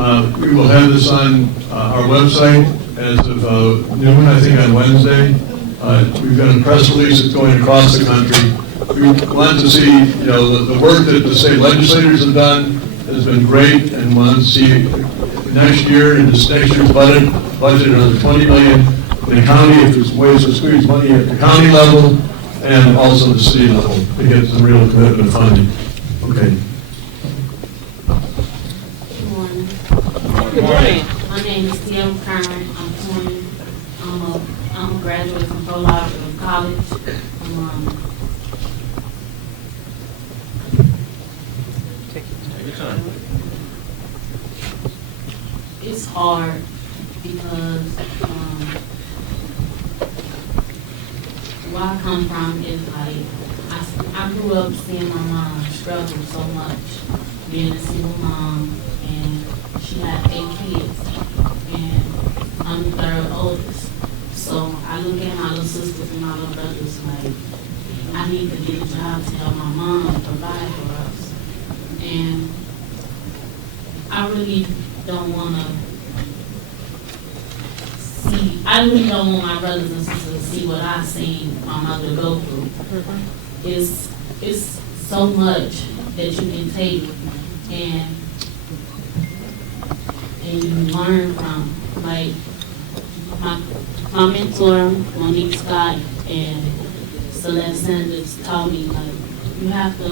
We will have this on our website as of noon, I think, on Wednesday. We've got a press release that's going across the country. We want to see, the work that the state legislators have done has been great, and want to see next year in this next year's budget another $20 million in the county, if there's ways to squeeze money at the county level and also the city level to get some real commitment funding. Okay. Good morning. My name is Tim Kern. I'm 20. I'm a graduate from Full College. It's hard because where I come from is like I grew up seeing my mom struggle so much, being a single mom, and she had 8 kids, and I'm the 3rd oldest. So I look at my little sisters and my little brothers like I need to get a job to help my mom provide for us, and I really don't want to see. I really don't want my brothers and sisters to see what I've seen my mother go through. It's so much that you can take and you learn from. Like my mentor, Monique Scott and Celeste Sanders, taught me like you have to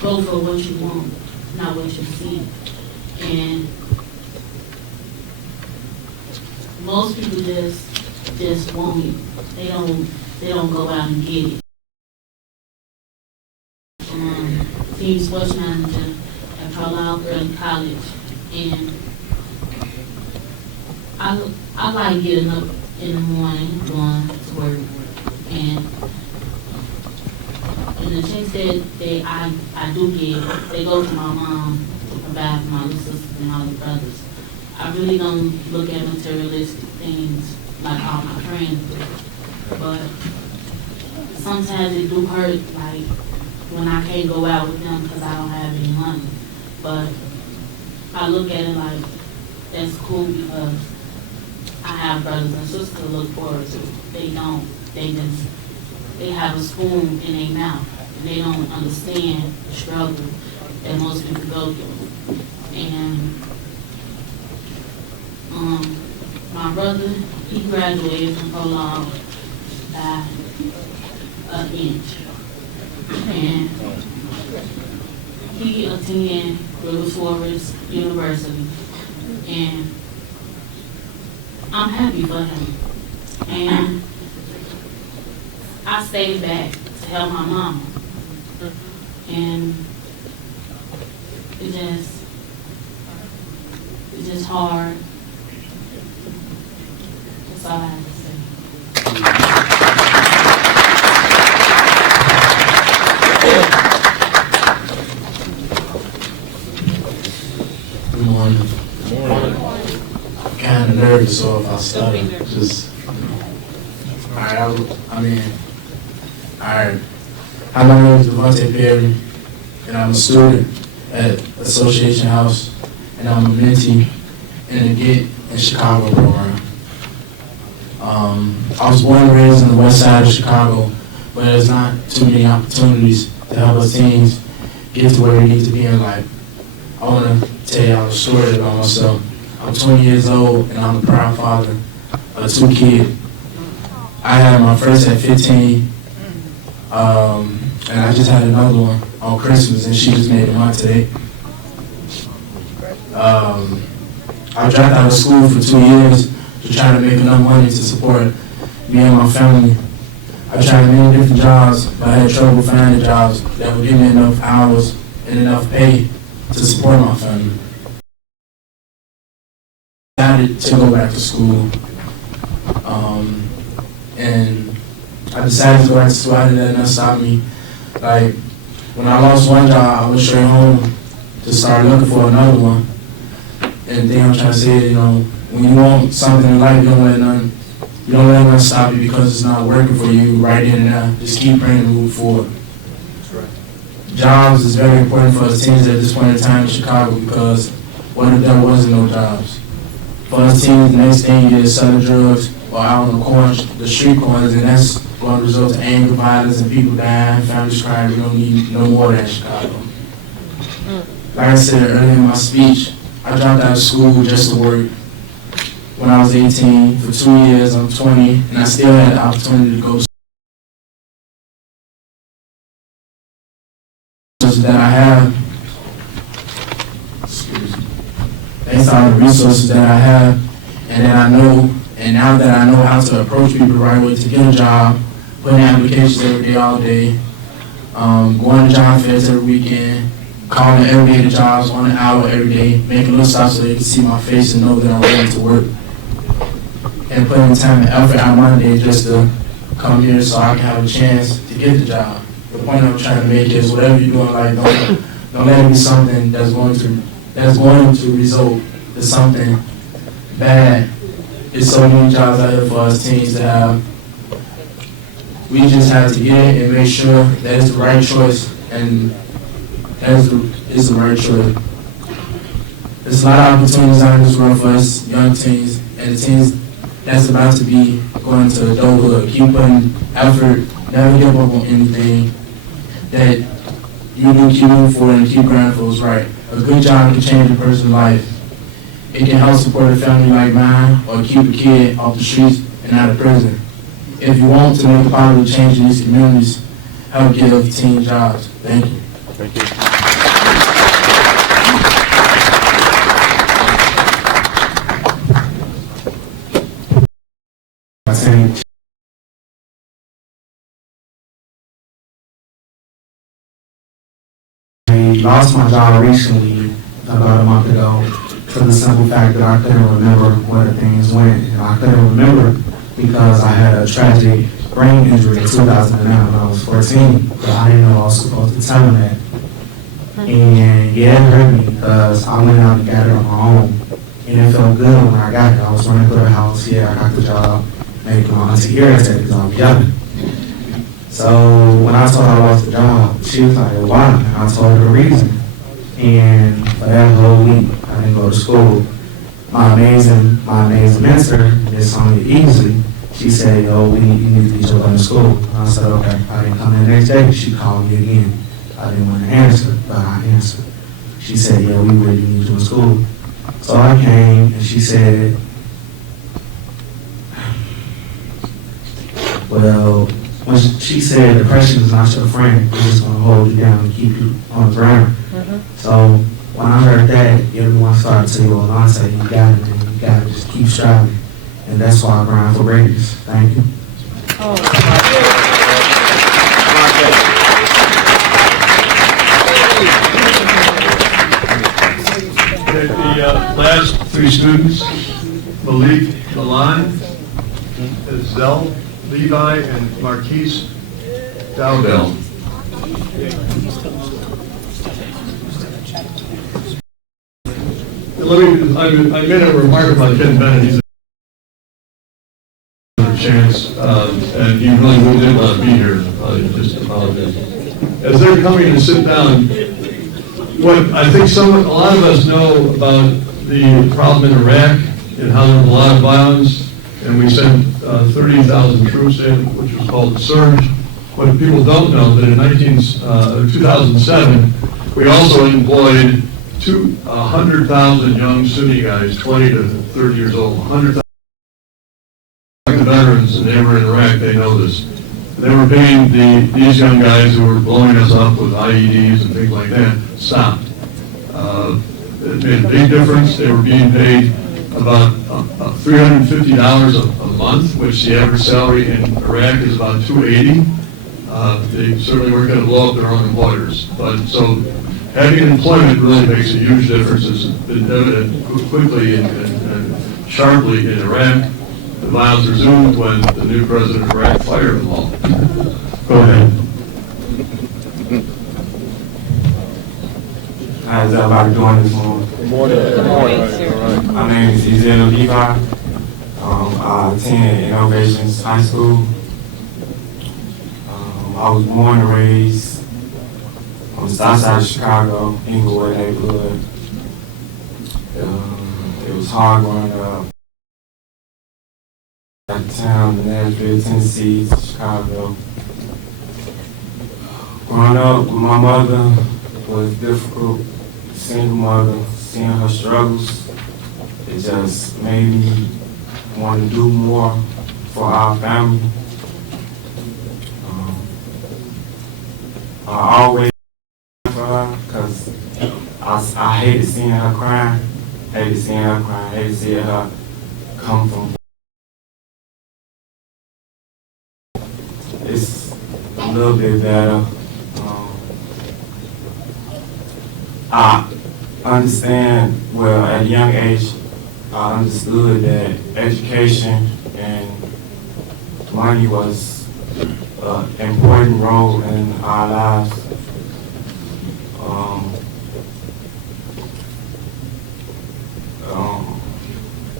go for what you want, not what you see. And most people just want it. They don't go out and get it. Team sports manager at Carlisle College, and I like getting up in the morning, going to work, and the checks that I do get, they go to my mom to provide for my little sisters and my little brothers. I really don't look at materialistic things like all my friends do, but sometimes it do hurt, like when I can't go out with them because I don't have any money. But I look at it like that's cool because I have brothers and sisters to look forward to. They don't. They have a spoon in their mouth. And they don't understand the struggle that most people go through. And my brother, he graduated from Full by an inch. And he attended River Forest University. And I'm happy for him. And I stayed back to help my mama. And it's just hard. That's all I have to say. Good morning. Good morning. I'm kind of nervous, so if I stutter, just, alright, alright. Hi, my name is Devontae Perry, and I'm a student at Association House, and I'm a mentee in the GET in Chicago program. I was born and raised on the west side of Chicago, but there's not too many opportunities to help us teens get to where we need to be in life. I want to tell y'all a story about myself. I'm 20 years old, and I'm a proud father of 2 kids. I had my first at 15, and I just had another one on Christmas, and she just made a month today. I dropped out of school for 2 years to try to make enough money to support me and my family. I tried many different jobs, but I had trouble finding jobs that would give me enough hours and enough pay to support my family. I decided to go back to school, and I decided to go back to school. I didn't let nothing stop me. Like, when I lost one job, I went straight home to start looking for another one. And the thing I'm trying to say is, when you want something in life, you don't let nothing stop you because it's not working for you right in and now. Just keep praying and move forward. That's right. jobs is very important for us teens at this point in time in Chicago because what if there wasn't no jobs? For us teens, the next thing you get is selling drugs or out on the corners, the street corners, and that's going to result in anger, violence, and people dying, families crying. We don't need no more of that in Chicago. Like I said earlier in my speech, I dropped out of school just to work when I was 18. For 2 years, I'm 20, and I still had the opportunity to go that I have. Based on the resources that I have, and that I know, and now that I know how to approach people the right way to get a job, putting applications every day, all day, going to job fairs every weekend, calling every day to jobs, 1 hour every day, making little stops so they can see my face and know that I'm ready to work, and putting time and effort out of my day just to come here so I can have a chance to get the job. The point I'm trying to make is whatever you do in life, don't let it be something that's going to result in something bad. There's so many jobs out here for us teens to have. We just have to get it and make sure that it's the right choice, and it's the right choice. There's a lot of opportunities out in this world for us young teens and the teens that's about to be going to adulthood. Keep putting effort, never give up on anything that you do, keep moving forward and keep grinding for what's right. A good job can change a person's life. It can help support a family like mine or keep a kid off the streets and out of prison. If you want to make a positive change in these communities, help give teen jobs. Thank you. Thank you. I lost my job recently, about a month ago, for the simple fact that I couldn't remember where things went. And I couldn't remember because I had a tragic brain injury in 2009 when I was 14, but I didn't know I was supposed to tell him that. And yeah, it hurt me because I went out and got it on my own. And it felt good when I got it. I was running through the house, yeah, I got the job, maybe my auntie irritated because I was young. So when I told her I lost the job, she was like, why? And I told her the reason. And for that whole week, I didn't go to school. My amazing mentor, Miss Sonia Easley, she said, yo, you need to get your butt to school. And I said, okay. I didn't come in the next day. She called me again. I didn't want to answer, but I answered. She said, yeah, we really need you in school. So I came, and she said, well, when she said depression is not your friend, it's just going to hold you down and keep you on the ground. So when I heard that, everyone started to say, well, Lante, you got it, man. You got to just keep striving. And that's why I grind for greatness. Thank you. The last three students, Malik, Milan, Zell, Levi, and Marquise Dowdell. I made a remark about Ken Bennett. He's a chance, and he really didn't want to be here. I just apologize. As they're coming to sit down, what I think a lot of us know about the problem in Iraq and how there was a lot of violence, and we sent 30,000 troops in, which was called the Surge. What people don't know that in 2007, we also employed 100,000 young Sunni guys, 20 to 30 years old, 100,000 veterans, and they were in Iraq, they know this. They were paying these young guys who were blowing us up with IEDs and things like that, stopped. It made a big difference. They were being paid about $350 a month, which the average salary in Iraq is about $280. They certainly weren't going to blow up their own employers. But so having employment really makes a huge difference. It's been evident quickly and sharply in Iraq. The violence resumed when the new president of Iraq fired them all. Go ahead. How's everybody doing this morning? Good morning. Good morning. My name is Ezekiel Levi. I attend Innovations High School. I was born and raised on south side of Chicago, Inglewood neighborhood. It was hard growing up. At the town, Nashville, Tennessee, Chicago. Growing up with my mother was difficult. Single mother, seeing her struggles, it just made me want to do more for our family. I always for her because I hated seeing her crying. Hated seeing her crying. Hated seeing her come from. It's a little bit better. I understand, well, at a young age, I understood that education and money was an important role in our lives.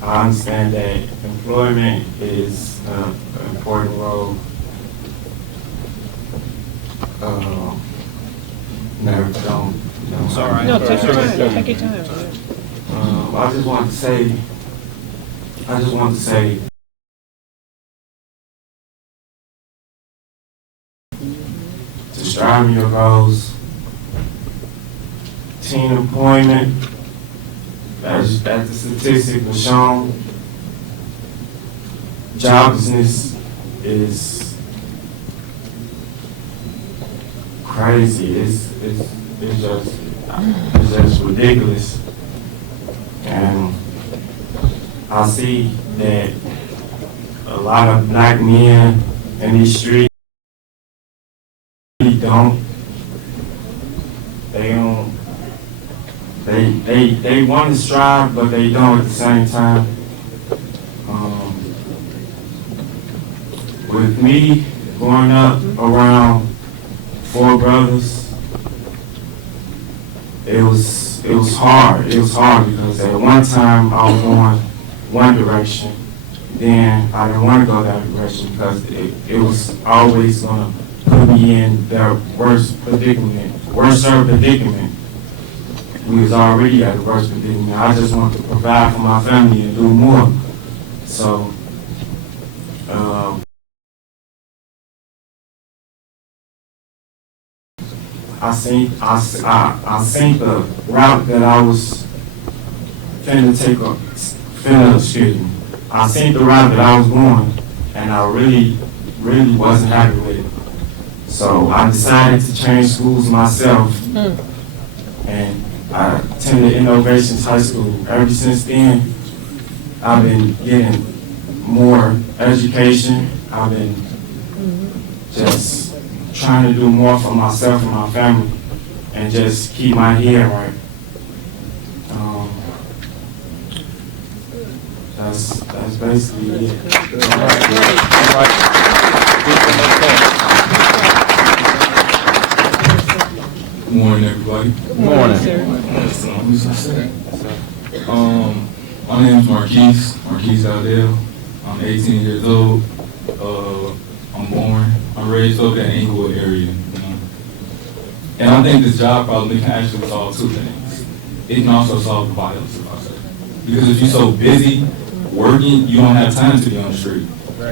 I understand that employment is an important role. No, don't. It's all right. No, take your time. Take your time. I just want to say, to strive your goals, teen employment, as the statistics have shown, joblessness is crazy. It's just ridiculous. And I see that a lot of black men in these streets they want to strive, but they don't at the same time. With me growing up around 4 brothers, it was hard. It was hard because at one time I was going one direction, then I didn't want to go that direction because it was always going to put me in the worst served predicament. We was already at the worst predicament. I just want to provide for my family and do more. So, I seen the route that I was I seen the route that I was going, and I really wasn't happy with it. So I decided to change schools myself, and I attended Innovations High School. Ever since then, I've been getting more education. I've been just trying to do more for myself and my family, and just keep my head right. That's basically it. Good morning, everybody. Good morning. My name is Marquise Aldale. I'm 18 years old. I'm raised up in the Inglewood area. And I think this job probably can actually solve 2 things. It can also solve the violence, if I say. Because if you're so busy working, you don't have time to be on the street.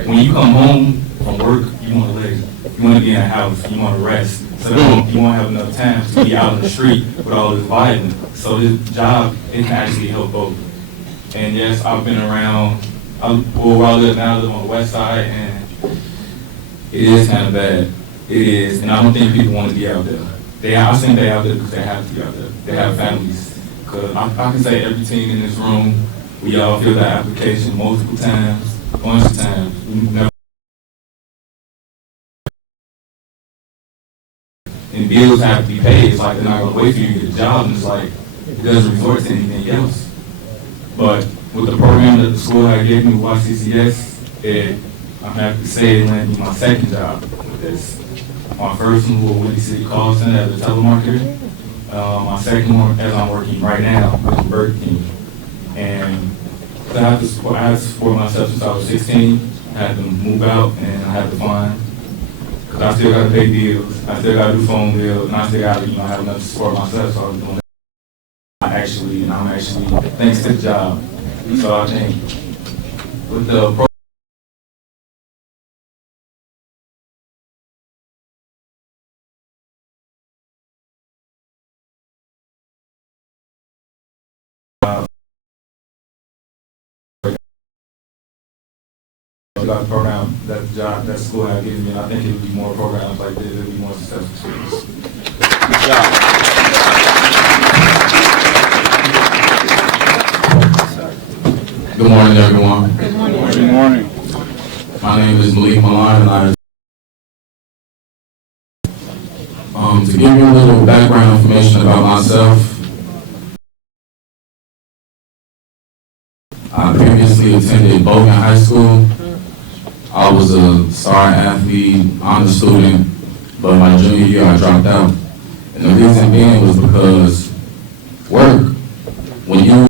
When you come home from work, you want to lay. You want to be in the house. You want to rest. So you won't have enough time to be out in the street with all this violence. So this job, it can actually help both. And yes, I've been around, where I live now, I live on the west side, and it is kind of bad. It is, and I don't think people want to be out there. I think they're out there because they have to be out there. They have families. Because I can say every team in this room, we all fill the application multiple times, a bunch of times. We never. And bills have to be paid. It's like they're not going to wait for you to get a job, and it's like it doesn't resort to anything else. But with the program that the school had given me with YCCS, I have to say it landed me my second job with this. My first one was with the City Call Center as a telemarketer. My second one, as I'm working right now, with Burger King. And I had to support myself since I was 16. I had to move out, and I had to find Because I still got to pay bills, I still got to do phone bills, and I still got to, have enough to support myself, so I was doing that. I'm actually, thanks to the job. So I think with the program, that the job, that school had given me, and I think it would be more programs like this, it would be more successful students. Good job. Good morning, everyone. Good morning. Good morning. My name is Malik Milan, and to give you a little background information about myself, I previously attended Bogan High School. I was a star athlete, honor student, but my junior year I dropped out. And the reason being was because work. When you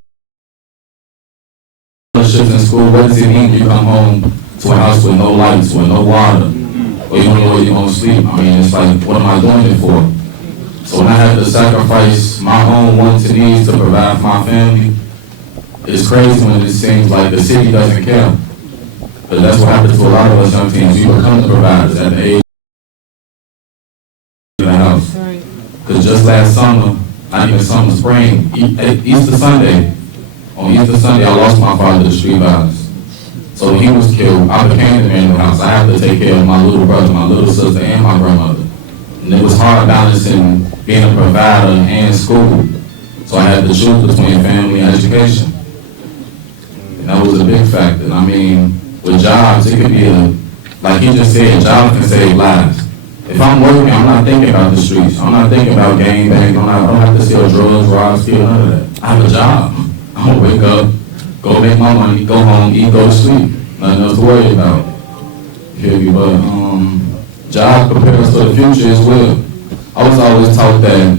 shifts in school, what does it mean you come home to a house with no lights, with no water, or you don't know where you're going to sleep? I mean, it's like, what am I doing it for? So when I had to sacrifice my own wants and needs to provide for my family, it's crazy when it seems like the city doesn't care. But that's what happens to a lot of us young teens. We become the providers at the age of the house. Because just last summer, not even summer, spring, Easter Sunday, on Easter Sunday, I lost my father to street violence. So when he was killed, I became the man of the house. I had to take care of my little brother, my little sister, and my grandmother. And it was hard balancing being a provider and school. So I had to choose between family and education. And that was a big factor. And I mean, with jobs, it could be like he just said, jobs can save lives. If I'm working, I'm not thinking about the streets. I'm not thinking about gang bang. I don't have to sell drugs, rob, steal, none of that. I have a job. I'm gonna wake up, go make my money, go home, eat, go to sleep. Nothing else to worry about. Feel me? But job prepares us for the future as well. I was always taught that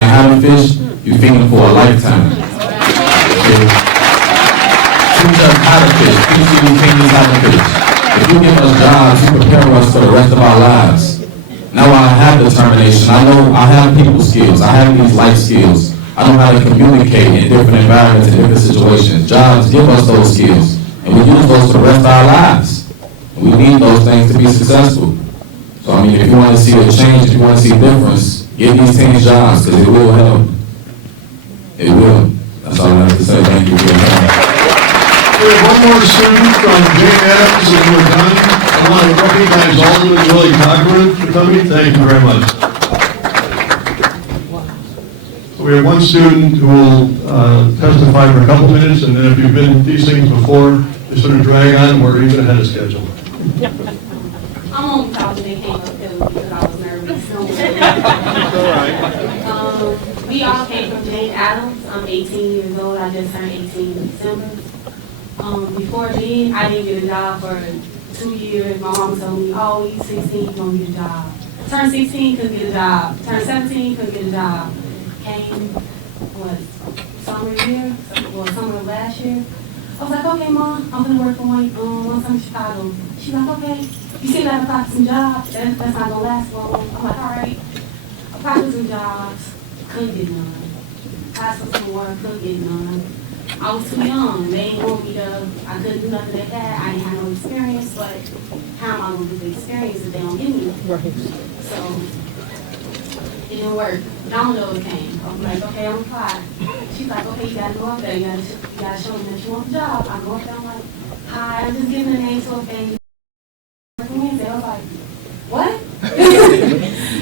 having fish, you feed them for a lifetime. Teach us how to fish. Teach you teens how to fish. If you give us jobs, you prepare us for the rest of our lives. Now I have determination. I know I have people skills. I have these life skills. I know how to communicate in different environments and different situations. Jobs give us those skills, and we use those for the rest of our lives. And we need those things to be successful. So I mean, if you want to see a change, if you want to see a difference, give these teens jobs, because it will help. It will. That's all I have to say. Thank you for your time. We have one more student from Jane Adams, and we're done. I want to recognize Alderman Willie Cochran for coming. Thank you very much. So we have one student who will testify for a couple minutes, and then if you've been these things before, they sort of drag on. We're even ahead of schedule. I'm only talking, they came up here because I was nervous. We all came from Jane Adams. I'm 18 years old. I just turned 18 in December. Before then, I didn't get a job for 2 years. My mom told me, oh, you 16, you're going to get a job. Turned 16, couldn't get a job. Turned 17, couldn't get a job. Came, summer year, summer of last year. I was like, okay, Mom, I'm going to work for one summer in Chicago. She's like, okay, you seem like apply for some jobs. That's not going to last long. I'm like, all right. Applied for some jobs, couldn't get none. Applied for some work, couldn't get none. I was too young. They didn't want me to, I couldn't do nothing like that. I didn't have no experience, but how am I going to get the experience if they don't give me it? So, it didn't work. Dominoes came. I was like, okay, I'm applied. She's like, okay, you got to go up there. You got to show them that you want the job. I go up there, I'm like, hi, I'm just giving a name to a family. I was like, what?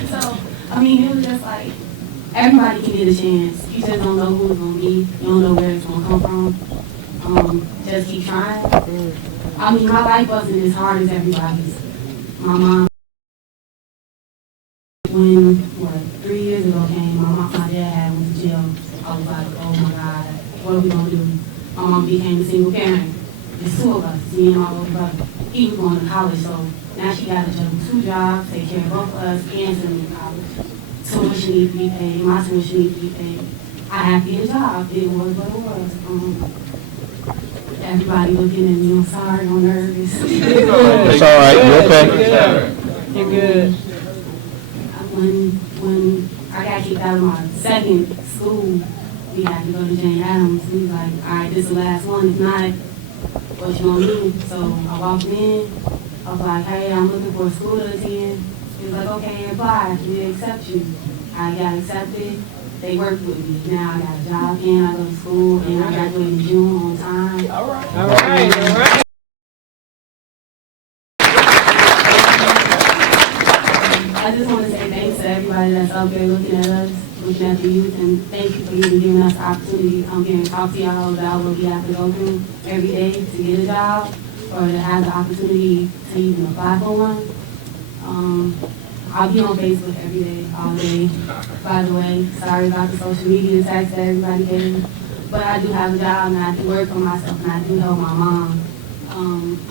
So, I mean, it was just like, everybody can get a chance. You just don't know who it's going to be. You don't know where it's going to come from. Just keep trying. I mean, my life wasn't as hard as everybody's. My mom, when 3 years ago came, my dad had went to jail. I was like, oh my God, what are we going to do? My mom became a single parent. There's two of us, me and my older brother. He was going to college, so now she got to juggle 2 jobs, take care of both of us, and send me to college. Tuition needs to be paid, my tuition needs to be paid. I have to get a job. It was what it was. everybody looking at me. I'm sorry, I'm nervous. It's all right. You okay? You're good. When I got kicked out of my second school, we had to go to Jane Addams. We was like, all right, this is the last one. If not, what you gonna do? So I walked in. I was like, hey, I'm looking for a school to attend. He was like, okay, apply. We accept you. I got accepted. They worked with me. Now I got a job and I go to school and I graduate in June on time. All right. All right. All right. I just want to say thanks to everybody that's out there looking at us, looking at the youth, and thank you for even giving us the opportunity to come here and talk to y'all about what we have to go through every day to get a job or to have the opportunity to even apply for one. I'll be on Facebook every day, all day. By the way, sorry about the social media attacks that everybody gave. But I do have a job and I do work for myself and I do help my mom.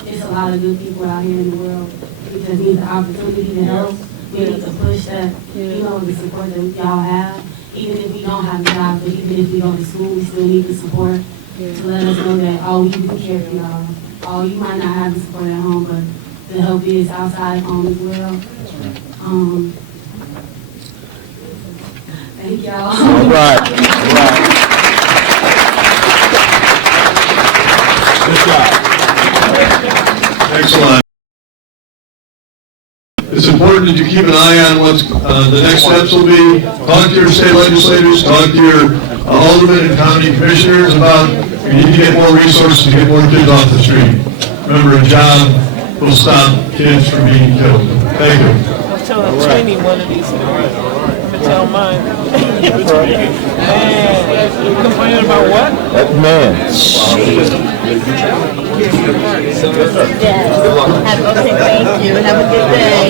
There's a lot of good people out here in the world. We just need the opportunity to help. We need to push that, the support that y'all have. Even if we don't have a job, but even if we go to school, we still need the support to let us know that, we do care for y'all. You might not have the support at home, but the help is outside of home as well. Thank y'all. All right. All right. Good job. Excellent. It's important that you keep an eye on what the next steps will be. Talk to your state legislators, talk to your aldermen and county commissioners about we need to get more resources to get more kids off the street. Remember, a job will stop kids from being killed. Thank you. I'm telling Trini one of these things. I'm gonna tell mine. Man, you complaining about what? That man. Okay, thank you. Have a good day.